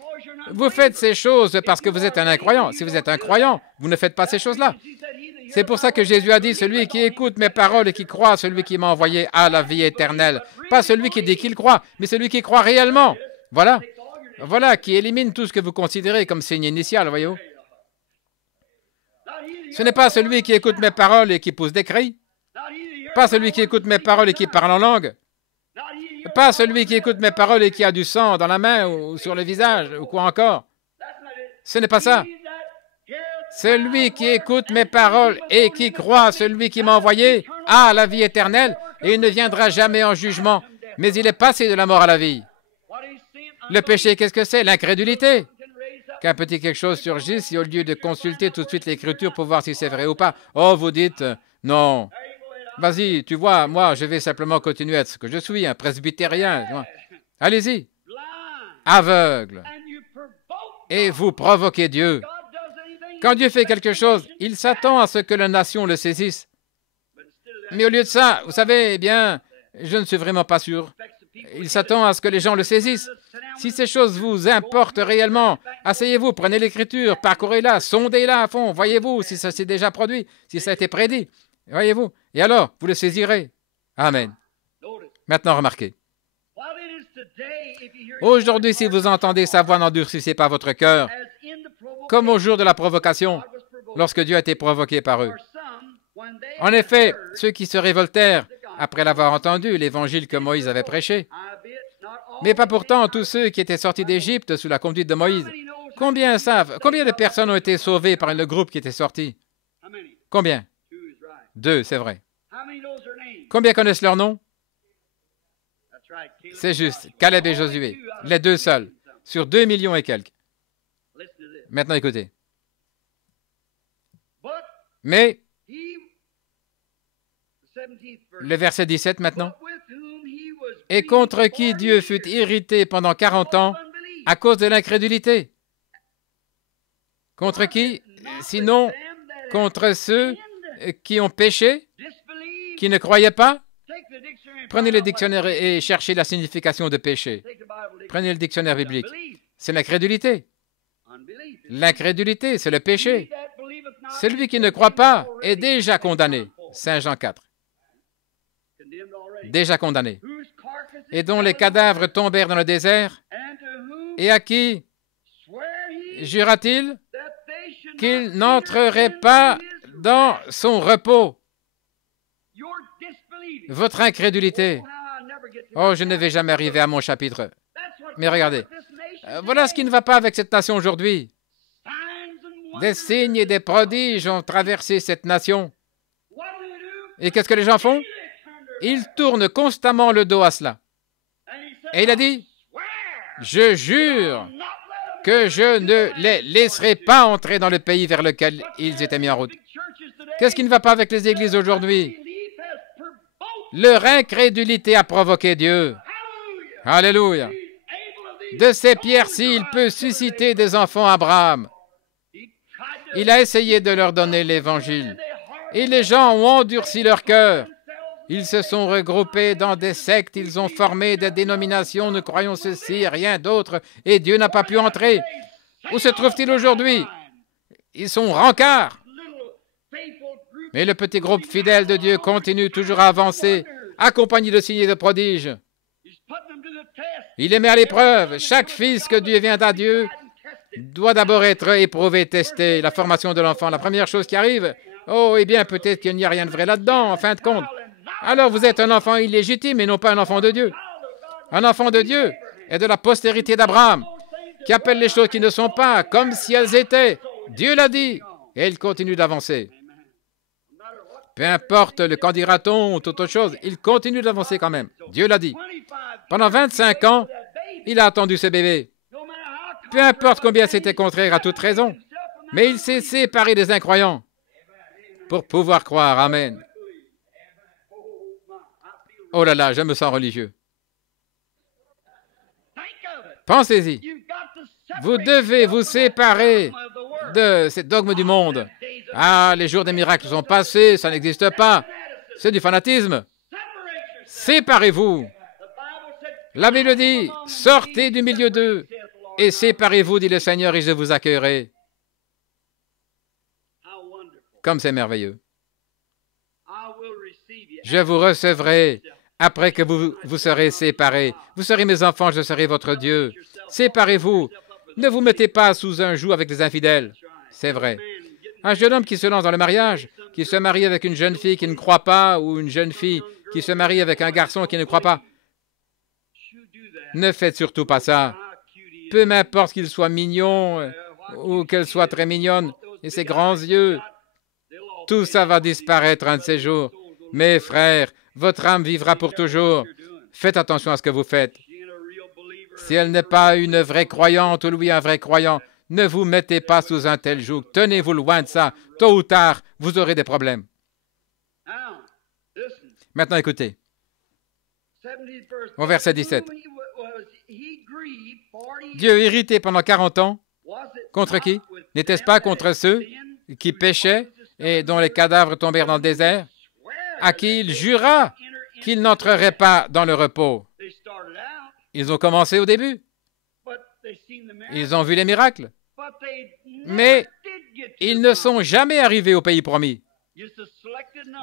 Vous faites ces choses parce que vous êtes un incroyant. Si vous êtes un croyant, vous ne faites pas ces choses-là. C'est pour ça que Jésus a dit, celui qui écoute mes paroles et qui croit à celui qui m'a envoyé a la vie éternelle. Pas celui qui dit qu'il croit, mais celui qui croit réellement. Voilà. Voilà, qui élimine tout ce que vous considérez comme signe initial, voyez-vous. Ce n'est pas celui qui écoute mes paroles et qui pousse des cris. Pas celui qui écoute mes paroles et qui parle en langue. Pas celui qui écoute mes paroles et qui a du sang dans la main ou sur le visage ou quoi encore. Ce n'est pas ça. Celui qui écoute mes paroles et qui croit à celui qui m'a envoyé a la vie éternelle et il ne viendra jamais en jugement, mais il est passé de la mort à la vie. Le péché, qu'est-ce que c'est? L'incrédulité. Qu'un petit quelque chose surgisse et au lieu de consulter tout de suite l'Écriture pour voir si c'est vrai ou pas, oh, vous dites, non. Vas-y, tu vois, moi, je vais simplement continuer à être ce que je suis, un presbytérien. Allez-y. Aveugle. Et vous provoquez Dieu. Quand Dieu fait quelque chose, il s'attend à ce que la nation le saisisse. Mais au lieu de ça, vous savez, eh bien, je ne suis vraiment pas sûr. Il s'attend à ce que les gens le saisissent. Si ces choses vous importent réellement, asseyez-vous, prenez l'Écriture, parcourez-la, sondez-la à fond, voyez-vous si ça s'est déjà produit, si ça a été prédit. Voyez-vous? Et alors, vous le saisirez. Amen. Maintenant, remarquez. Aujourd'hui, si vous entendez sa voix, n'endurcissez pas votre cœur, comme au jour de la provocation, lorsque Dieu a été provoqué par eux. En effet, ceux qui se révoltèrent après l'avoir entendu, l'évangile que Moïse avait prêché, mais pas pourtant tous ceux qui étaient sortis d'Égypte sous la conduite de Moïse. Combien savent? Combien de personnes ont été sauvées par le groupe qui était sorti? Combien? 2, c'est vrai. Combien connaissent leur nom? C'est juste, Caleb et Josué, les 2 seuls, sur 2 millions et quelques. Maintenant, écoutez. Mais, le verset 17 maintenant, et contre qui Dieu fut irrité pendant 40 ans à cause de l'incrédulité. Contre qui? Sinon, contre ceux qui ont péché, qui ne croyaient pas. Prenez le dictionnaire et cherchez la signification de péché. Prenez le dictionnaire biblique. C'est l'incrédulité. L'incrédulité, c'est le péché. Celui qui ne croit pas est déjà condamné. Saint Jean 4. Déjà condamné. Et dont les cadavres tombèrent dans le désert, et à qui jura-t-il qu'il n'entrerait pas dans son repos? Votre incrédulité. Oh, je ne vais jamais arriver à mon chapitre. Mais regardez, voilà ce qui ne va pas avec cette nation aujourd'hui. Des signes et des prodiges ont traversé cette nation. Et qu'est-ce que les gens font? Ils tournent constamment le dos à cela. Et il a dit, je jure que je ne les laisserai pas entrer dans le pays vers lequel ils étaient mis en route. Qu'est-ce qui ne va pas avec les églises aujourd'hui? Leur incrédulité a provoqué Dieu. Alléluia. De ces pierres-ci, il peut susciter des enfants Abraham. Il a essayé de leur donner l'Évangile. Et les gens ont endurci leur cœur. Ils se sont regroupés dans des sectes, ils ont formé des dénominations, nous croyons ceci, rien d'autre, et Dieu n'a pas pu entrer. Où se trouve-t-il aujourd'hui? Ils sont rencarts. Mais le petit groupe fidèle de Dieu continue toujours à avancer, accompagné de signes et de prodiges. Il les met à l'épreuve. Chaque fils que Dieu vient à Dieu doit d'abord être éprouvé, testé. La formation de l'enfant, la première chose qui arrive, oh, eh bien, peut-être qu'il n'y a rien de vrai là-dedans, en fin de compte. Alors vous êtes un enfant illégitime et non pas un enfant de Dieu. Un enfant de Dieu est de la postérité d'Abraham, qui appelle les choses qui ne sont pas comme si elles étaient. Dieu l'a dit, et il continue d'avancer. Peu importe le qu'en dira-t-on ou toute autre chose, il continue d'avancer quand même. Dieu l'a dit. Pendant 25 ans, il a attendu ce bébé. Peu importe combien c'était contraire à toute raison, mais il s'est séparé des incroyants pour pouvoir croire. Amen. Oh là là, je me sens religieux. Pensez-y. Vous devez vous séparer de ces dogmes du monde. Ah, les jours des miracles sont passés, ça n'existe pas. C'est du fanatisme. Séparez-vous. La Bible dit, sortez du milieu d'eux et séparez-vous, dit le Seigneur, et je vous accueillerai. Comme c'est merveilleux. Je vous recevrai après que vous serez séparés. Vous serez mes enfants, je serai votre Dieu. Séparez-vous. Ne vous mettez pas sous un joug avec des infidèles. C'est vrai. Un jeune homme qui se lance dans le mariage, qui se marie avec une jeune fille qui ne croit pas, ou une jeune fille qui se marie avec un garçon qui ne croit pas. Ne faites surtout pas ça. Peu m'importe qu'il soit mignon ou qu'elle soit très mignonne, et ses grands yeux, tout ça va disparaître un de ces jours. Mes frères, votre âme vivra pour toujours. Faites attention à ce que vous faites. Si elle n'est pas une vraie croyante ou lui un vrai croyant, ne vous mettez pas sous un tel joug. Tenez-vous loin de ça. Tôt ou tard, vous aurez des problèmes. Maintenant, écoutez. Au verset 17. Dieu irrité pendant 40 ans. Contre qui? N'était-ce pas contre ceux qui péchaient et dont les cadavres tombèrent dans le désert, à qui il jura qu'ils n'entreraient pas dans le repos? Ils ont commencé au début. Ils ont vu les miracles. Mais ils ne sont jamais arrivés au pays promis.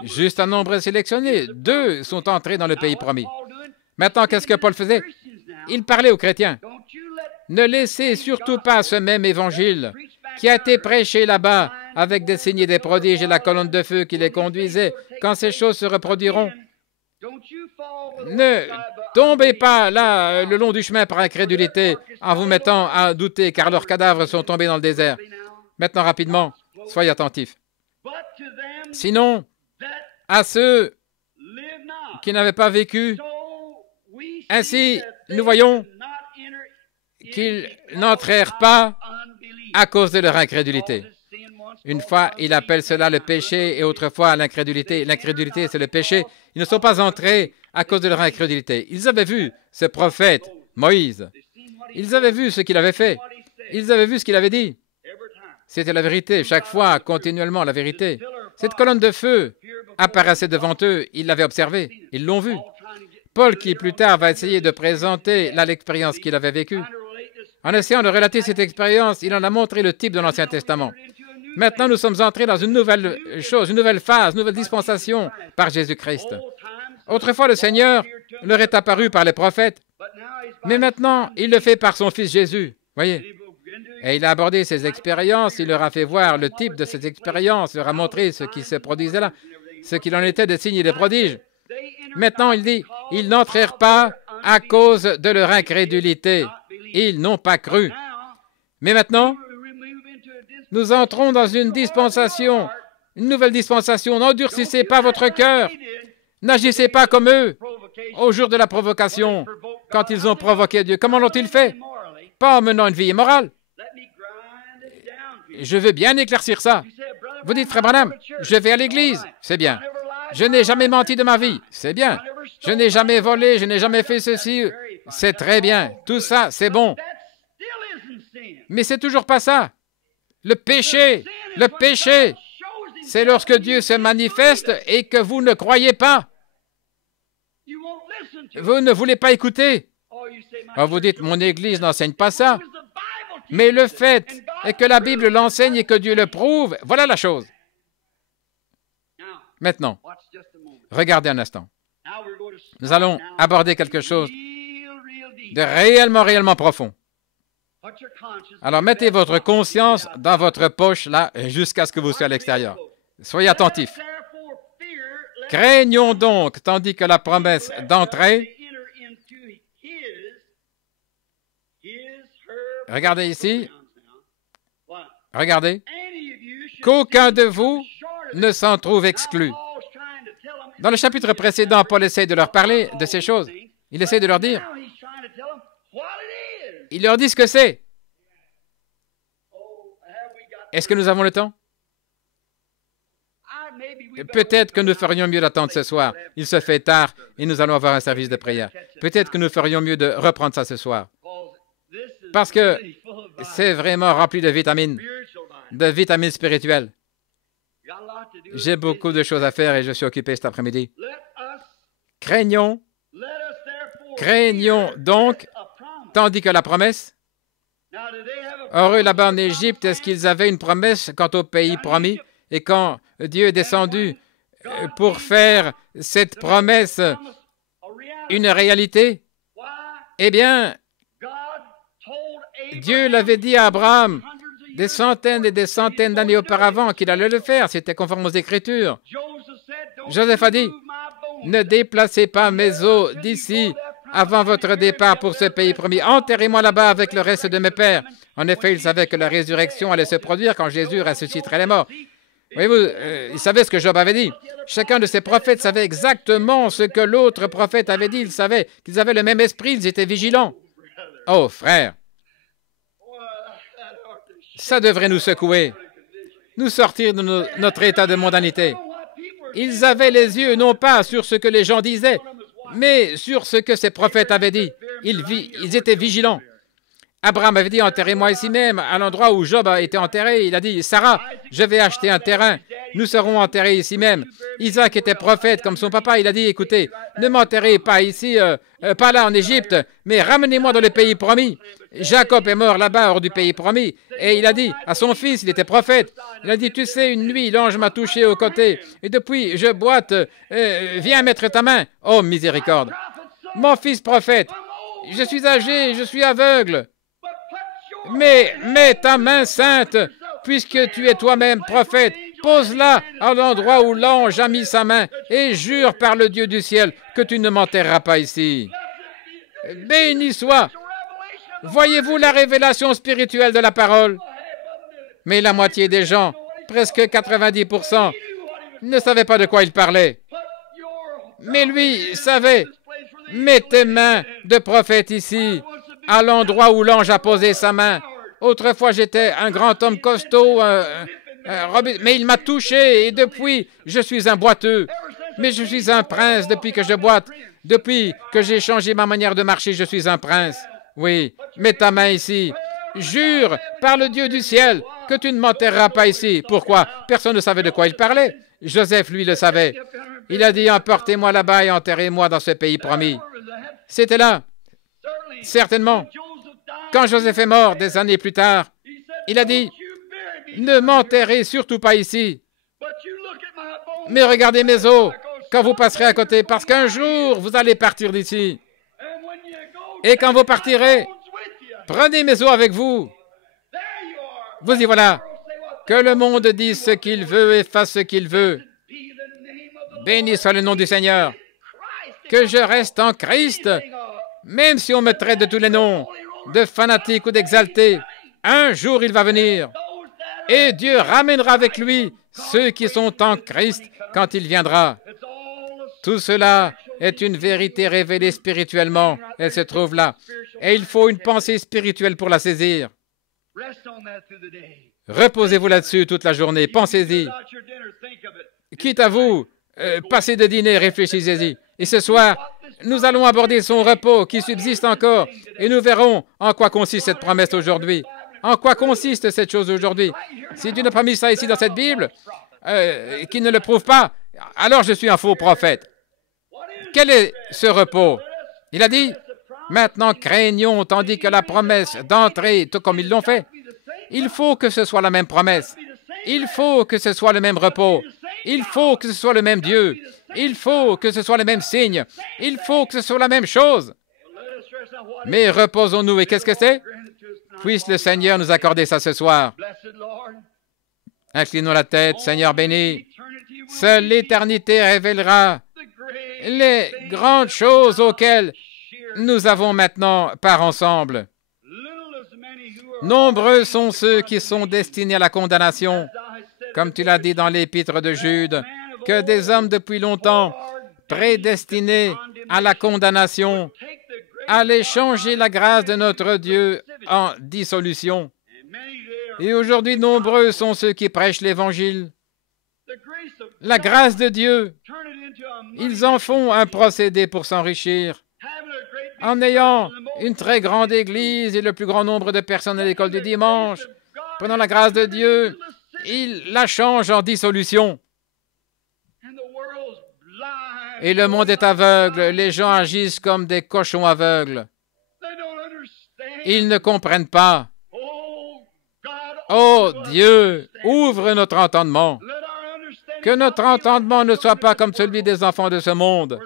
Juste un nombre sélectionné. 2 sont entrés dans le pays promis. Maintenant, qu'est-ce que Paul faisait? Il parlait aux chrétiens. Ne laissez surtout pas ce même évangile qui a été prêché là-bas avec des signes et des prodiges et la colonne de feu qui les conduisait. Quand ces choses se reproduiront, ne tombez pas là le long du chemin par incrédulité en vous mettant à douter car leurs cadavres sont tombés dans le désert. Maintenant, rapidement, soyez attentifs. Sinon, à ceux qui n'avaient pas vécu, ainsi, nous voyons qu'ils n'entrèrent pas à cause de leur incrédulité. Une fois, il appelle cela le péché et autrefois l'incrédulité. L'incrédulité, c'est le péché. Ils ne sont pas entrés à cause de leur incrédulité. Ils avaient vu ce prophète, Moïse. Ils avaient vu ce qu'il avait fait. Ils avaient vu ce qu'il avait dit. C'était la vérité, chaque fois, continuellement la vérité. Cette colonne de feu apparaissait devant eux. Ils l'avaient observée. Ils l'ont vue. Paul, qui plus tard va essayer de présenter l'expérience qu'il avait vécue. En essayant de relater cette expérience, il en a montré le type de l'Ancien Testament. Maintenant, nous sommes entrés dans une nouvelle chose, une nouvelle phase, une nouvelle dispensation par Jésus-Christ. Autrefois, le Seigneur leur est apparu par les prophètes, mais maintenant, il le fait par son Fils Jésus. Voyez? Et il a abordé ces expériences, il leur a fait voir le type de ces expériences, il leur a montré ce qui se produisait là, ce qu'il en était des signes et des prodiges. Maintenant, il dit, ils n'entrèrent pas à cause de leur incrédulité. Ils n'ont pas cru. Mais maintenant, nous entrons dans une dispensation, une nouvelle dispensation. N'endurcissez pas votre cœur. N'agissez pas comme eux au jour de la provocation, quand ils ont provoqué Dieu. Comment l'ont-ils fait? Pas en menant une vie immorale. Je veux bien éclaircir ça. Vous dites, Frère Branham, je vais à l'église. C'est bien. Je n'ai jamais menti de ma vie. C'est bien. Je n'ai jamais volé, je n'ai jamais fait ceci. C'est très bien. Tout ça, c'est bon. Mais c'est toujours pas ça. Le péché, c'est lorsque Dieu se manifeste et que vous ne croyez pas. Vous ne voulez pas écouter. Alors vous dites, mon Église n'enseigne pas ça. Mais le fait est que la Bible l'enseigne et que Dieu le prouve. Voilà la chose. Maintenant, regardez un instant. Nous allons aborder quelque chose de réellement profond. Alors, mettez votre conscience dans votre poche, là, jusqu'à ce que vous soyez à l'extérieur. Soyez attentifs. Craignons donc, tandis que la promesse d'entrer... Regardez ici. Regardez. Qu'aucun de vous ne s'en trouve exclu. Dans le chapitre précédent, Paul essaie de leur parler de ces choses. Il essaie de leur dire. Il leur dit ce que c'est. Est-ce que nous avons le temps? Peut-être que nous ferions mieux d'attendre ce soir. Il se fait tard et nous allons avoir un service de prière. Peut-être que nous ferions mieux de reprendre ça ce soir. Parce que c'est vraiment rempli de vitamines spirituelles. J'ai beaucoup de choses à faire et je suis occupé cet après-midi. Craignons donc, tandis que la promesse. Heureux là-bas en Égypte, est-ce qu'ils avaient une promesse quant au pays promis? Et quand Dieu est descendu pour faire cette promesse une réalité, eh bien, Dieu l'avait dit à Abraham des centaines et des centaines d'années auparavant qu'il allait le faire. C'était conforme aux Écritures. Joseph a dit, « Ne déplacez pas mes os d'ici avant votre départ pour ce pays promis. Enterrez-moi là-bas avec le reste de mes pères. » En effet, il savait que la résurrection allait se produire quand Jésus ressusciterait les morts. Voyez-vous, il savait ce que Job avait dit. Chacun de ces prophètes savait exactement ce que l'autre prophète avait dit. Ils savaient qu'ils avaient le même esprit, ils étaient vigilants. Oh, frère, ça devrait nous secouer, nous sortir de notre état de mondanité. Ils avaient les yeux non pas sur ce que les gens disaient, mais sur ce que ces prophètes avaient dit. Ils étaient vigilants. Abraham avait dit, enterrez-moi ici même, à l'endroit où Job a été enterré. Il a dit, Sarah, je vais acheter un terrain. Nous serons enterrés ici même. Isaac était prophète comme son papa. Il a dit, écoutez, ne m'enterrez pas ici, pas là en Égypte, mais ramenez-moi dans le pays promis. Jacob est mort là-bas hors du pays promis. Et il a dit à son fils, il était prophète, il a dit, tu sais, une nuit, l'ange m'a touché au côté. Et depuis, je boite, viens mettre ta main. Oh, miséricorde. Mon fils prophète, je suis âgé, je suis aveugle. Mais mets ta main sainte, puisque tu es toi-même prophète. Pose-la à l'endroit où l'ange a mis sa main et jure par le Dieu du ciel que tu ne m'enterreras pas ici. Béni soit. Voyez-vous la révélation spirituelle de la parole? Mais la moitié des gens, presque 90%, ne savaient pas de quoi il parlait. Mais lui savait. Mets tes mains de prophète ici, à l'endroit où l'ange a posé sa main. Autrefois, j'étais un grand homme costaud, mais il m'a touché et depuis, je suis un boiteux. Mais je suis un prince depuis que je boite. Depuis que j'ai changé ma manière de marcher, je suis un prince. Oui, mets ta main ici. Jure par le Dieu du ciel que tu ne m'enterreras pas ici. Pourquoi? Personne ne savait de quoi il parlait. Joseph, lui, le savait. Il a dit, emportez-moi là-bas et enterrez-moi dans ce pays promis. C'était là. Certainement. Quand Joseph est mort des années plus tard, il a dit, ne m'enterrez surtout pas ici. Mais regardez mes os quand vous passerez à côté, parce qu'un jour, vous allez partir d'ici. Et quand vous partirez, prenez mes os avec vous. Vous y voilà. Que le monde dise ce qu'il veut et fasse ce qu'il veut. Béni soit le nom du Seigneur. Que je reste en Christ, même si on me traite de tous les noms, de fanatique ou d'exalté. Un jour, il va venir. Et Dieu ramènera avec lui ceux qui sont en Christ quand il viendra. Tout cela est une vérité révélée spirituellement. Elle se trouve là. Et il faut une pensée spirituelle pour la saisir. Reposez-vous là-dessus toute la journée. Pensez-y. Quitte à vous, passez de dîner, réfléchissez-y. Et ce soir, nous allons aborder son repos qui subsiste encore et nous verrons en quoi consiste cette promesse aujourd'hui. En quoi consiste cette chose aujourd'hui? Si Dieu n'a pas mis ça ici dans cette Bible, qui ne le prouve pas, alors je suis un faux prophète. Quel est ce repos? Il a dit, maintenant craignons, tandis que la promesse d'entrer, tout comme ils l'ont fait. Il faut que ce soit la même promesse. Il faut que ce soit le même repos. Il faut que ce soit le même Dieu. Il faut que ce soit le même signe. Il faut que ce soit la même chose. Mais reposons-nous. Et qu'est-ce que c'est? Puisse le Seigneur nous accorder ça ce soir. Inclinons la tête, Seigneur béni. Seule l'éternité révélera les grandes choses auxquelles nous avons maintenant part ensemble. Nombreux sont ceux qui sont destinés à la condamnation. Comme tu l'as dit dans l'épître de Jude, que des hommes depuis longtemps, prédestinés à la condamnation, allaient changer la grâce de notre Dieu en dissolution. Et aujourd'hui, nombreux sont ceux qui prêchent l'Évangile. La grâce de Dieu, ils en font un procédé pour s'enrichir. En ayant une très grande église et le plus grand nombre de personnes à l'école du dimanche, prenant la grâce de Dieu, ils la changent en dissolution. Et le monde est aveugle, les gens agissent comme des cochons aveugles. Ils ne comprennent pas. Oh Dieu, ouvre notre entendement. Que notre entendement ne soit pas comme celui des enfants de ce monde.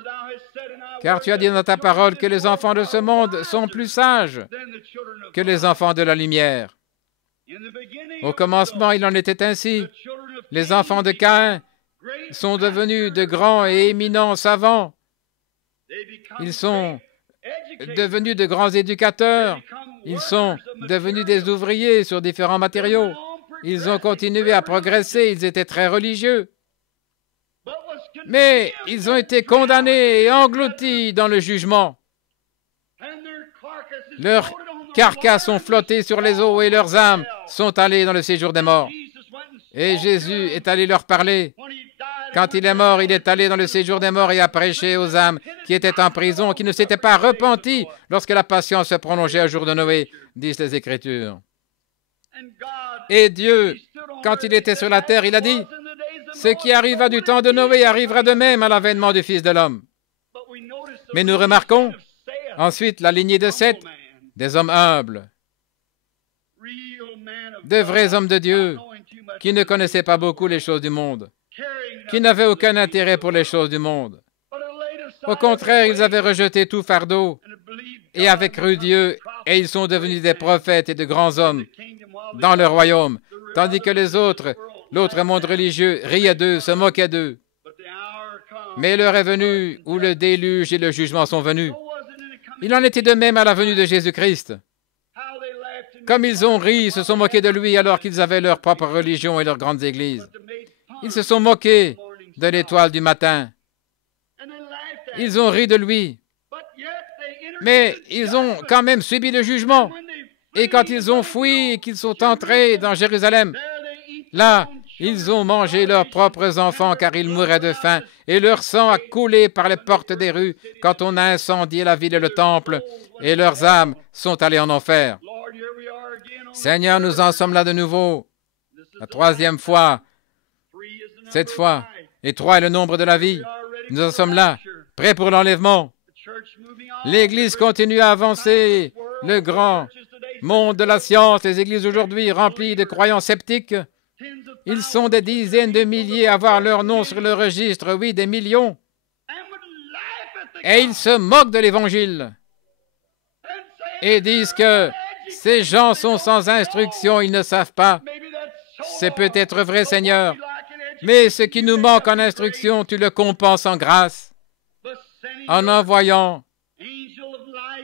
Car tu as dit dans ta parole que les enfants de ce monde sont plus sages que les enfants de la lumière. Au commencement, il en était ainsi. Les enfants de Caïn sont devenus de grands et éminents savants. Ils sont devenus de grands éducateurs. Ils sont devenus des ouvriers sur différents matériaux. Ils ont continué à progresser. Ils étaient très religieux. Mais ils ont été condamnés et engloutis dans le jugement. Leurs carcasses ont flotté sur les eaux et leurs âmes sont allées dans le séjour des morts. Et Jésus est allé leur parler. Quand il est mort, il est allé dans le séjour des morts et a prêché aux âmes qui étaient en prison, qui ne s'étaient pas repenties lorsque la patience se prolongeait au jour de Noé, disent les Écritures. Et Dieu, quand il était sur la terre, il a dit, « Ce qui arriva du temps de Noé arrivera de même à l'avènement du Fils de l'homme. » Mais nous remarquons ensuite la lignée de Seth, des hommes humbles, de vrais hommes de Dieu, qui ne connaissaient pas beaucoup les choses du monde, qui n'avaient aucun intérêt pour les choses du monde. Au contraire, ils avaient rejeté tout fardeau et avaient cru Dieu, et ils sont devenus des prophètes et de grands hommes dans le royaume, tandis que les autres, l'autre monde religieux, riait d'eux, se moquait d'eux. Mais l'heure est venue où le déluge et le jugement sont venus. Il en était de même à la venue de Jésus-Christ. Comme ils ont ri, ils se sont moqués de lui alors qu'ils avaient leur propre religion et leurs grandes églises. Ils se sont moqués de l'étoile du matin. Ils ont ri de lui. Mais ils ont quand même subi le jugement. Et quand ils ont fui et qu'ils sont entrés dans Jérusalem, là, ils ont mangé leurs propres enfants car ils mouraient de faim, et leur sang a coulé par les portes des rues quand on a incendié la ville et le temple, et leurs âmes sont allées en enfer. Seigneur, nous en sommes là de nouveau, la troisième fois, cette fois, et 3 est le nombre de la vie. Nous en sommes là, prêts pour l'enlèvement. L'Église continue à avancer, le grand monde de la science, les églises aujourd'hui remplies de croyants sceptiques. Ils sont des dizaines de milliers à avoir leur nom sur le registre, oui, des millions. Et ils se moquent de l'Évangile et disent que ces gens sont sans instruction, ils ne savent pas. C'est peut-être vrai, Seigneur, mais ce qui nous manque en instruction, tu le compenses en grâce, en envoyant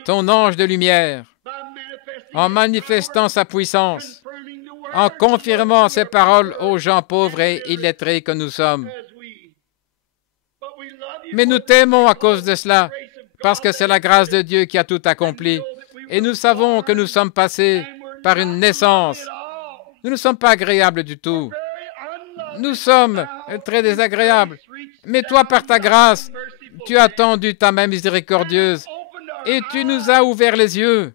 ton ange de lumière, en manifestant sa puissance, en confirmant ses paroles aux gens pauvres et illettrés que nous sommes. Mais nous t'aimons à cause de cela, parce que c'est la grâce de Dieu qui a tout accompli. Et nous savons que nous sommes passés par une naissance. Nous ne sommes pas agréables du tout. Nous sommes très désagréables. Mais toi, par ta grâce, tu as tendu ta main miséricordieuse et tu nous as ouvert les yeux.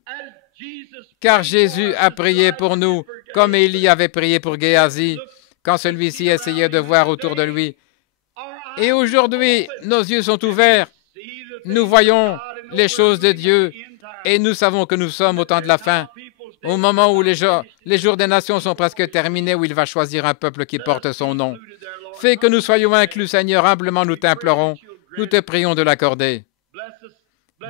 Car Jésus a prié pour nous, comme Élie avait prié pour Géasi, quand celui-ci essayait de voir autour de lui. Et aujourd'hui, nos yeux sont ouverts. Nous voyons les choses de Dieu et nous savons que nous sommes au temps de la fin, au moment où les jours des nations sont presque terminés, où il va choisir un peuple qui porte son nom. Fais que nous soyons inclus, Seigneur, humblement nous t'implorons. Nous te prions de l'accorder.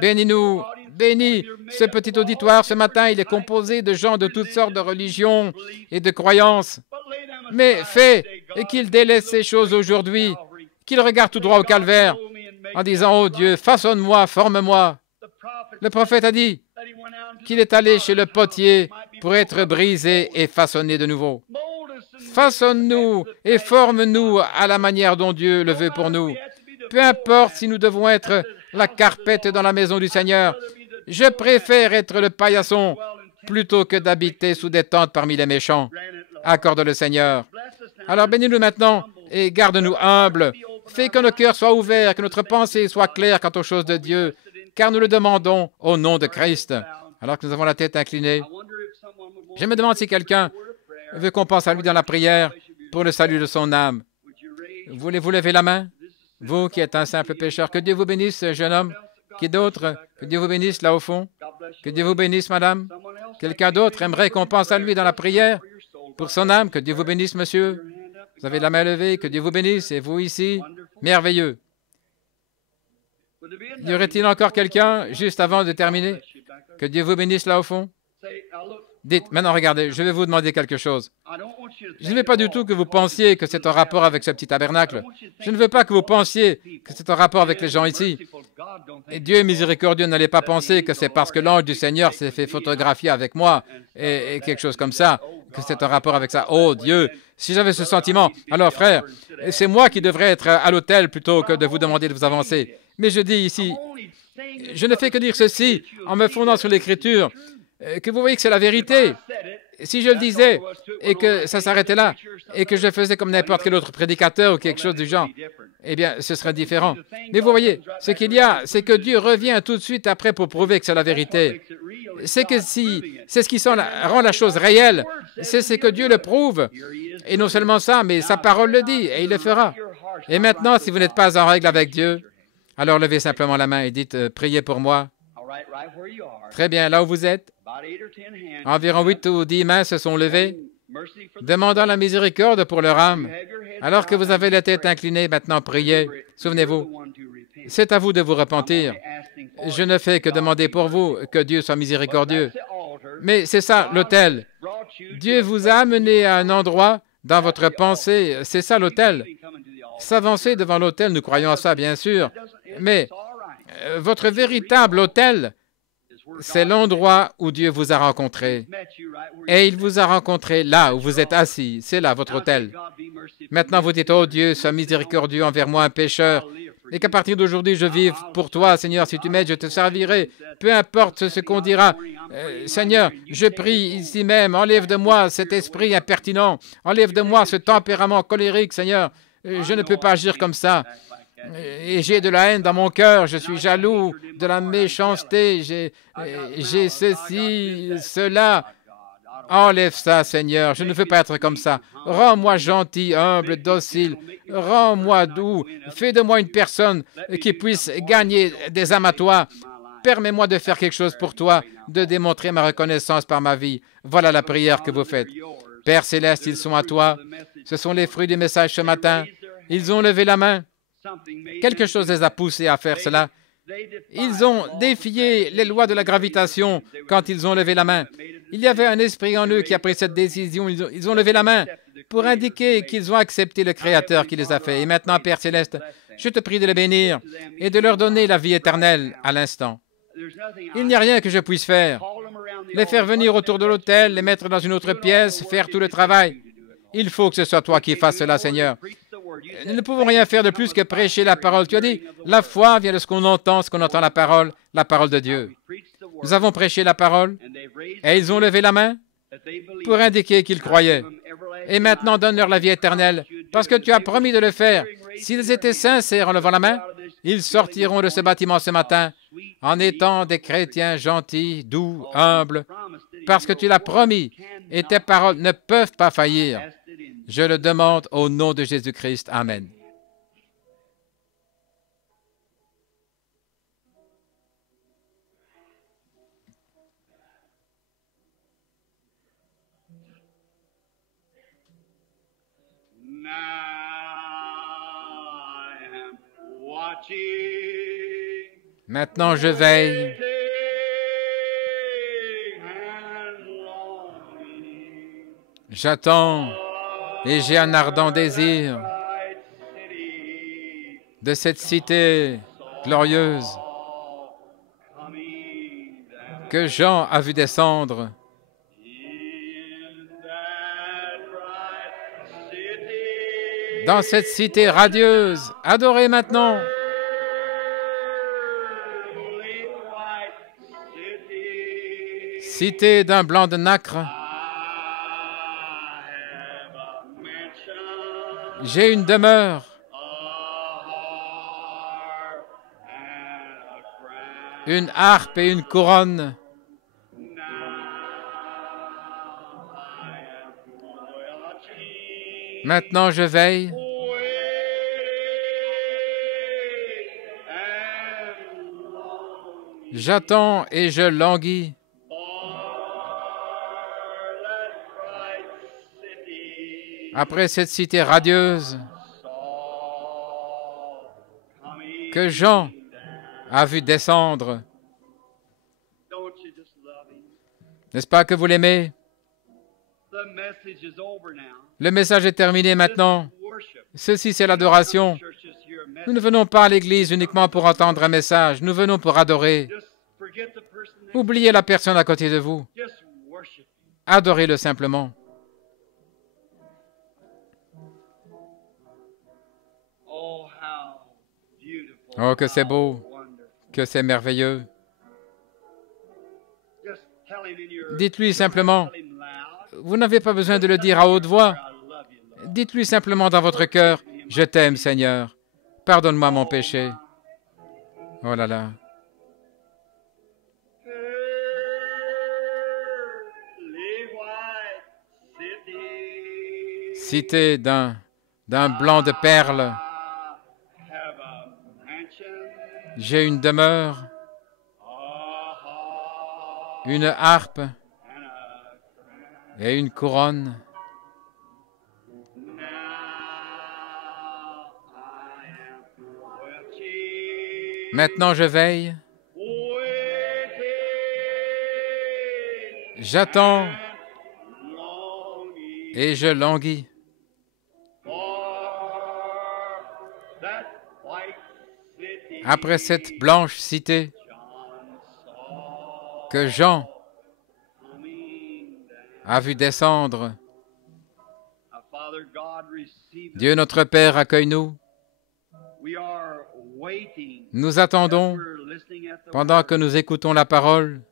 Bénis-nous, bénis ce petit auditoire ce matin. Il est composé de gens de toutes sortes de religions et de croyances. Mais fais qu'ils délaissent ces choses aujourd'hui, qu'ils regardent tout droit au calvaire en disant « Oh Dieu, façonne-moi, forme-moi ». Le prophète a dit qu'il est allé chez le potier pour être brisé et façonné de nouveau. Façonne-nous et forme-nous à la manière dont Dieu le veut pour nous. Peu importe si nous devons être la carpette dans la maison du Seigneur. Je préfère être le paillasson plutôt que d'habiter sous des tentes parmi les méchants. Accorde le Seigneur. Alors bénis-nous maintenant et garde-nous humbles. Fais que nos cœurs soient ouverts, que notre pensée soit claire quant aux choses de Dieu, car nous le demandons au nom de Christ. Alors que nous avons la tête inclinée, je me demande si quelqu'un veut qu'on pense à lui dans la prière pour le salut de son âme. Voulez-vous lever la main? Vous qui êtes un simple pécheur, que Dieu vous bénisse, jeune homme. Qui d'autre? Que Dieu vous bénisse là au fond. Que Dieu vous bénisse, madame. Quelqu'un d'autre aimerait qu'on pense à lui dans la prière pour son âme. Que Dieu vous bénisse, monsieur. Vous avez la main levée. Que Dieu vous bénisse. Et vous ici, merveilleux. Y aurait-il encore quelqu'un juste avant de terminer? Que Dieu vous bénisse là au fond. Dites, maintenant regardez, je vais vous demander quelque chose. Je ne veux pas du tout que vous pensiez que c'est en rapport avec ce petit tabernacle. Je ne veux pas que vous pensiez que c'est en rapport avec les gens ici. Et Dieu est miséricordieux, n'allez pas penser que c'est parce que l'ange du Seigneur s'est fait photographier avec moi et quelque chose comme ça, que c'est en rapport avec ça. Oh Dieu, si j'avais ce sentiment, alors frère, c'est moi qui devrais être à l'autel plutôt que de vous demander de vous avancer. Mais je dis ici, je ne fais que dire ceci en me fondant sur l'Écriture, que vous voyez que c'est la vérité. Si je le disais et que ça s'arrêtait là et que je faisais comme n'importe quel autre prédicateur ou quelque chose du genre, eh bien, ce serait différent. Mais vous voyez, ce qu'il y a, c'est que Dieu revient tout de suite après pour prouver que c'est la vérité. C'est ce qui rend la chose réelle, c'est ce que Dieu le prouve. Et non seulement ça, mais sa parole le dit et il le fera. Et maintenant, si vous n'êtes pas en règle avec Dieu, alors levez simplement la main et dites, priez pour moi. Très bien, là où vous êtes, environ 8 ou 10 mains se sont levées, demandant la miséricorde pour leur âme. Alors que vous avez la tête inclinée, maintenant priez. Souvenez-vous, c'est à vous de vous repentir. Je ne fais que demander pour vous que Dieu soit miséricordieux. Mais c'est ça, l'autel. Dieu vous a amené à un endroit dans votre pensée. C'est ça, l'autel. S'avancer devant l'autel, nous croyons à ça, bien sûr. Mais votre véritable autel, c'est l'endroit où Dieu vous a rencontré. Et il vous a rencontré là où vous êtes assis. C'est là votre autel. Maintenant, vous dites, oh Dieu, sois miséricordieux envers moi, un pécheur, et qu'à partir d'aujourd'hui, je vive pour toi, Seigneur. Si tu m'aides, je te servirai. Peu importe ce qu'on dira. Seigneur, je prie ici même, enlève de moi cet esprit impertinent. Enlève de moi ce tempérament colérique, Seigneur. Je ne peux pas agir comme ça. Et j'ai de la haine dans mon cœur, je suis jaloux, de la méchanceté, j'ai ceci, cela. Enlève ça, Seigneur, je ne veux pas être comme ça. Rends-moi gentil, humble, docile. Rends-moi doux. Fais de moi une personne qui puisse gagner des âmes à toi. Permets-moi de faire quelque chose pour toi, de démontrer ma reconnaissance par ma vie. Voilà la prière que vous faites. Père céleste, ils sont à toi. Ce sont les fruits du message ce matin. Ils ont levé la main. Quelque chose les a poussés à faire cela. Ils ont défié les lois de la gravitation quand ils ont levé la main. Il y avait un esprit en eux qui a pris cette décision. Ils ont levé la main pour indiquer qu'ils ont accepté le Créateur qui les a fait. Et maintenant, Père Céleste, je te prie de les bénir et de leur donner la vie éternelle à l'instant. Il n'y a rien que je puisse faire. Les faire venir autour de l'autel, les mettre dans une autre pièce, faire tout le travail. Il faut que ce soit toi qui fasses cela, Seigneur. Nous ne pouvons rien faire de plus que prêcher la parole. Tu as dit, la foi vient de ce qu'on entend la parole de Dieu. Nous avons prêché la parole et ils ont levé la main pour indiquer qu'ils croyaient. Et maintenant, donne-leur la vie éternelle parce que tu as promis de le faire. S'ils étaient sincères en levant la main, ils sortiront de ce bâtiment ce matin en étant des chrétiens gentils, doux, humbles, parce que tu l'as promis et tes paroles ne peuvent pas faillir. Je le demande au nom de Jésus-Christ. Amen. Maintenant, je veille. J'attends et j'ai un ardent désir de cette cité glorieuse que Jean a vu descendre. dans cette cité radieuse. Adorez maintenant. Cité d'un blanc de nacre. J'ai une demeure. Une harpe et une couronne. Maintenant je veille. J'attends et je languis. Après cette cité radieuse que Jean a vu descendre. N'est-ce pas que vous l'aimez? Le message est terminé maintenant. Ceci, c'est l'adoration. Nous ne venons pas à l'Église uniquement pour entendre un message. Nous venons pour adorer. Oubliez la personne à côté de vous. Adorez-le simplement. Oh, que c'est beau, que c'est merveilleux. Dites-lui simplement, vous n'avez pas besoin de le dire à haute voix. Dites-lui simplement dans votre cœur, je t'aime, Seigneur. Pardonne-moi mon péché. Oh là là. Cité d'un blanc de perles. J'ai une demeure, une harpe et une couronne. Maintenant je veille. J'attends et je languis. Après cette blanche cité que Jean a vu descendre, Dieu notre Père, accueille-nous. Nous attendons pendant que nous écoutons la parole.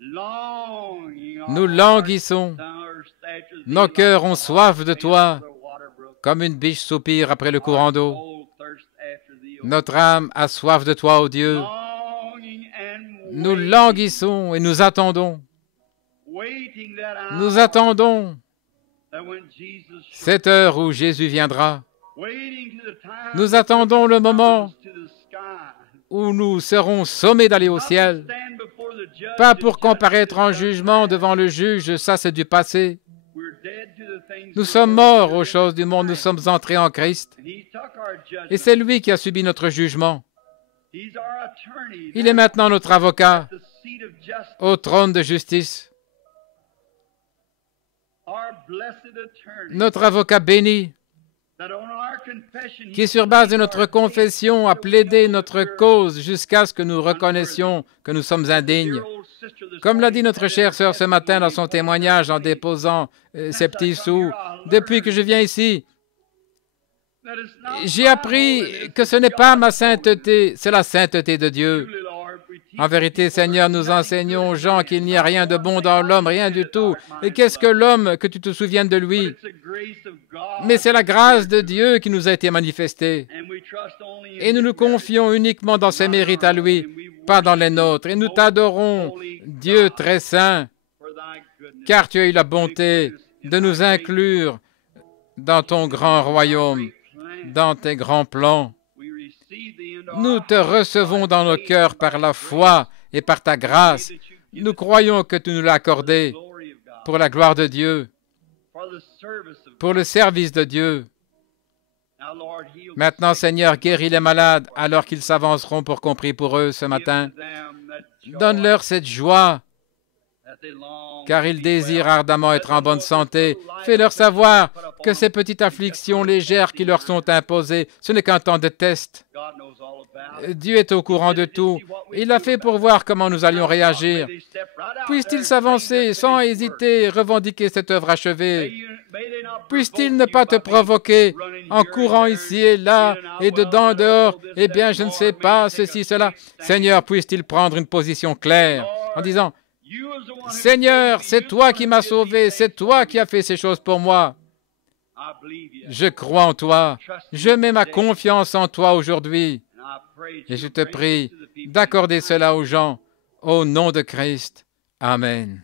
Nous languissons. Nos cœurs ont soif de toi, comme une biche soupire après le courant d'eau. Notre âme a soif de toi, ô Dieu. Nous languissons et nous attendons. Nous attendons cette heure où Jésus viendra. Nous attendons le moment où nous serons sommés d'aller au ciel. Pas pour comparaître en jugement devant le juge, ça c'est du passé. Nous sommes morts aux choses du monde, nous sommes entrés en Christ. Et c'est lui qui a subi notre jugement. Il est maintenant notre avocat au trône de justice. Notre avocat béni, qui sur base de notre confession a plaidé notre cause jusqu'à ce que nous reconnaissions que nous sommes indignes. Comme l'a dit notre chère sœur ce matin dans son témoignage en déposant ses petits sous, depuis que je viens ici, j'ai appris que ce n'est pas ma sainteté, c'est la sainteté de Dieu. En vérité, Seigneur, nous enseignons aux gens qu'il n'y a rien de bon dans l'homme, rien du tout. Et qu'est-ce que l'homme que tu te souviennes de lui? Mais c'est la grâce de Dieu qui nous a été manifestée. Et nous nous confions uniquement dans ses mérites à lui, pas dans les nôtres. Et nous t'adorons, Dieu très saint, car tu as eu la bonté de nous inclure dans ton grand royaume, dans tes grands plans. Nous te recevons dans nos cœurs par la foi et par ta grâce. Nous croyons que tu nous l'as accordé pour la gloire de Dieu, pour le service de Dieu. Maintenant, Seigneur, guéris les malades alors qu'ils s'avanceront pour qu'on prie pour eux ce matin. Donne-leur cette joie, car ils désirent ardemment être en bonne santé. Fais-leur savoir que ces petites afflictions légères qui leur sont imposées, ce n'est qu'un temps de test. Dieu est au courant de tout. Il l'a fait pour voir comment nous allions réagir. Puisse-t-il s'avancer sans hésiter, revendiquer cette œuvre achevée. Puisse-t-il ne pas te provoquer en courant ici et là et dedans et dehors, eh bien, je ne sais pas, ceci, cela. Seigneur, puisse-t-il prendre une position claire en disant, Seigneur, c'est toi qui m'as sauvé, c'est toi qui as fait ces choses pour moi. Je crois en toi, je mets ma confiance en toi aujourd'hui. Et je te prie d'accorder cela aux gens, au nom de Christ. Amen.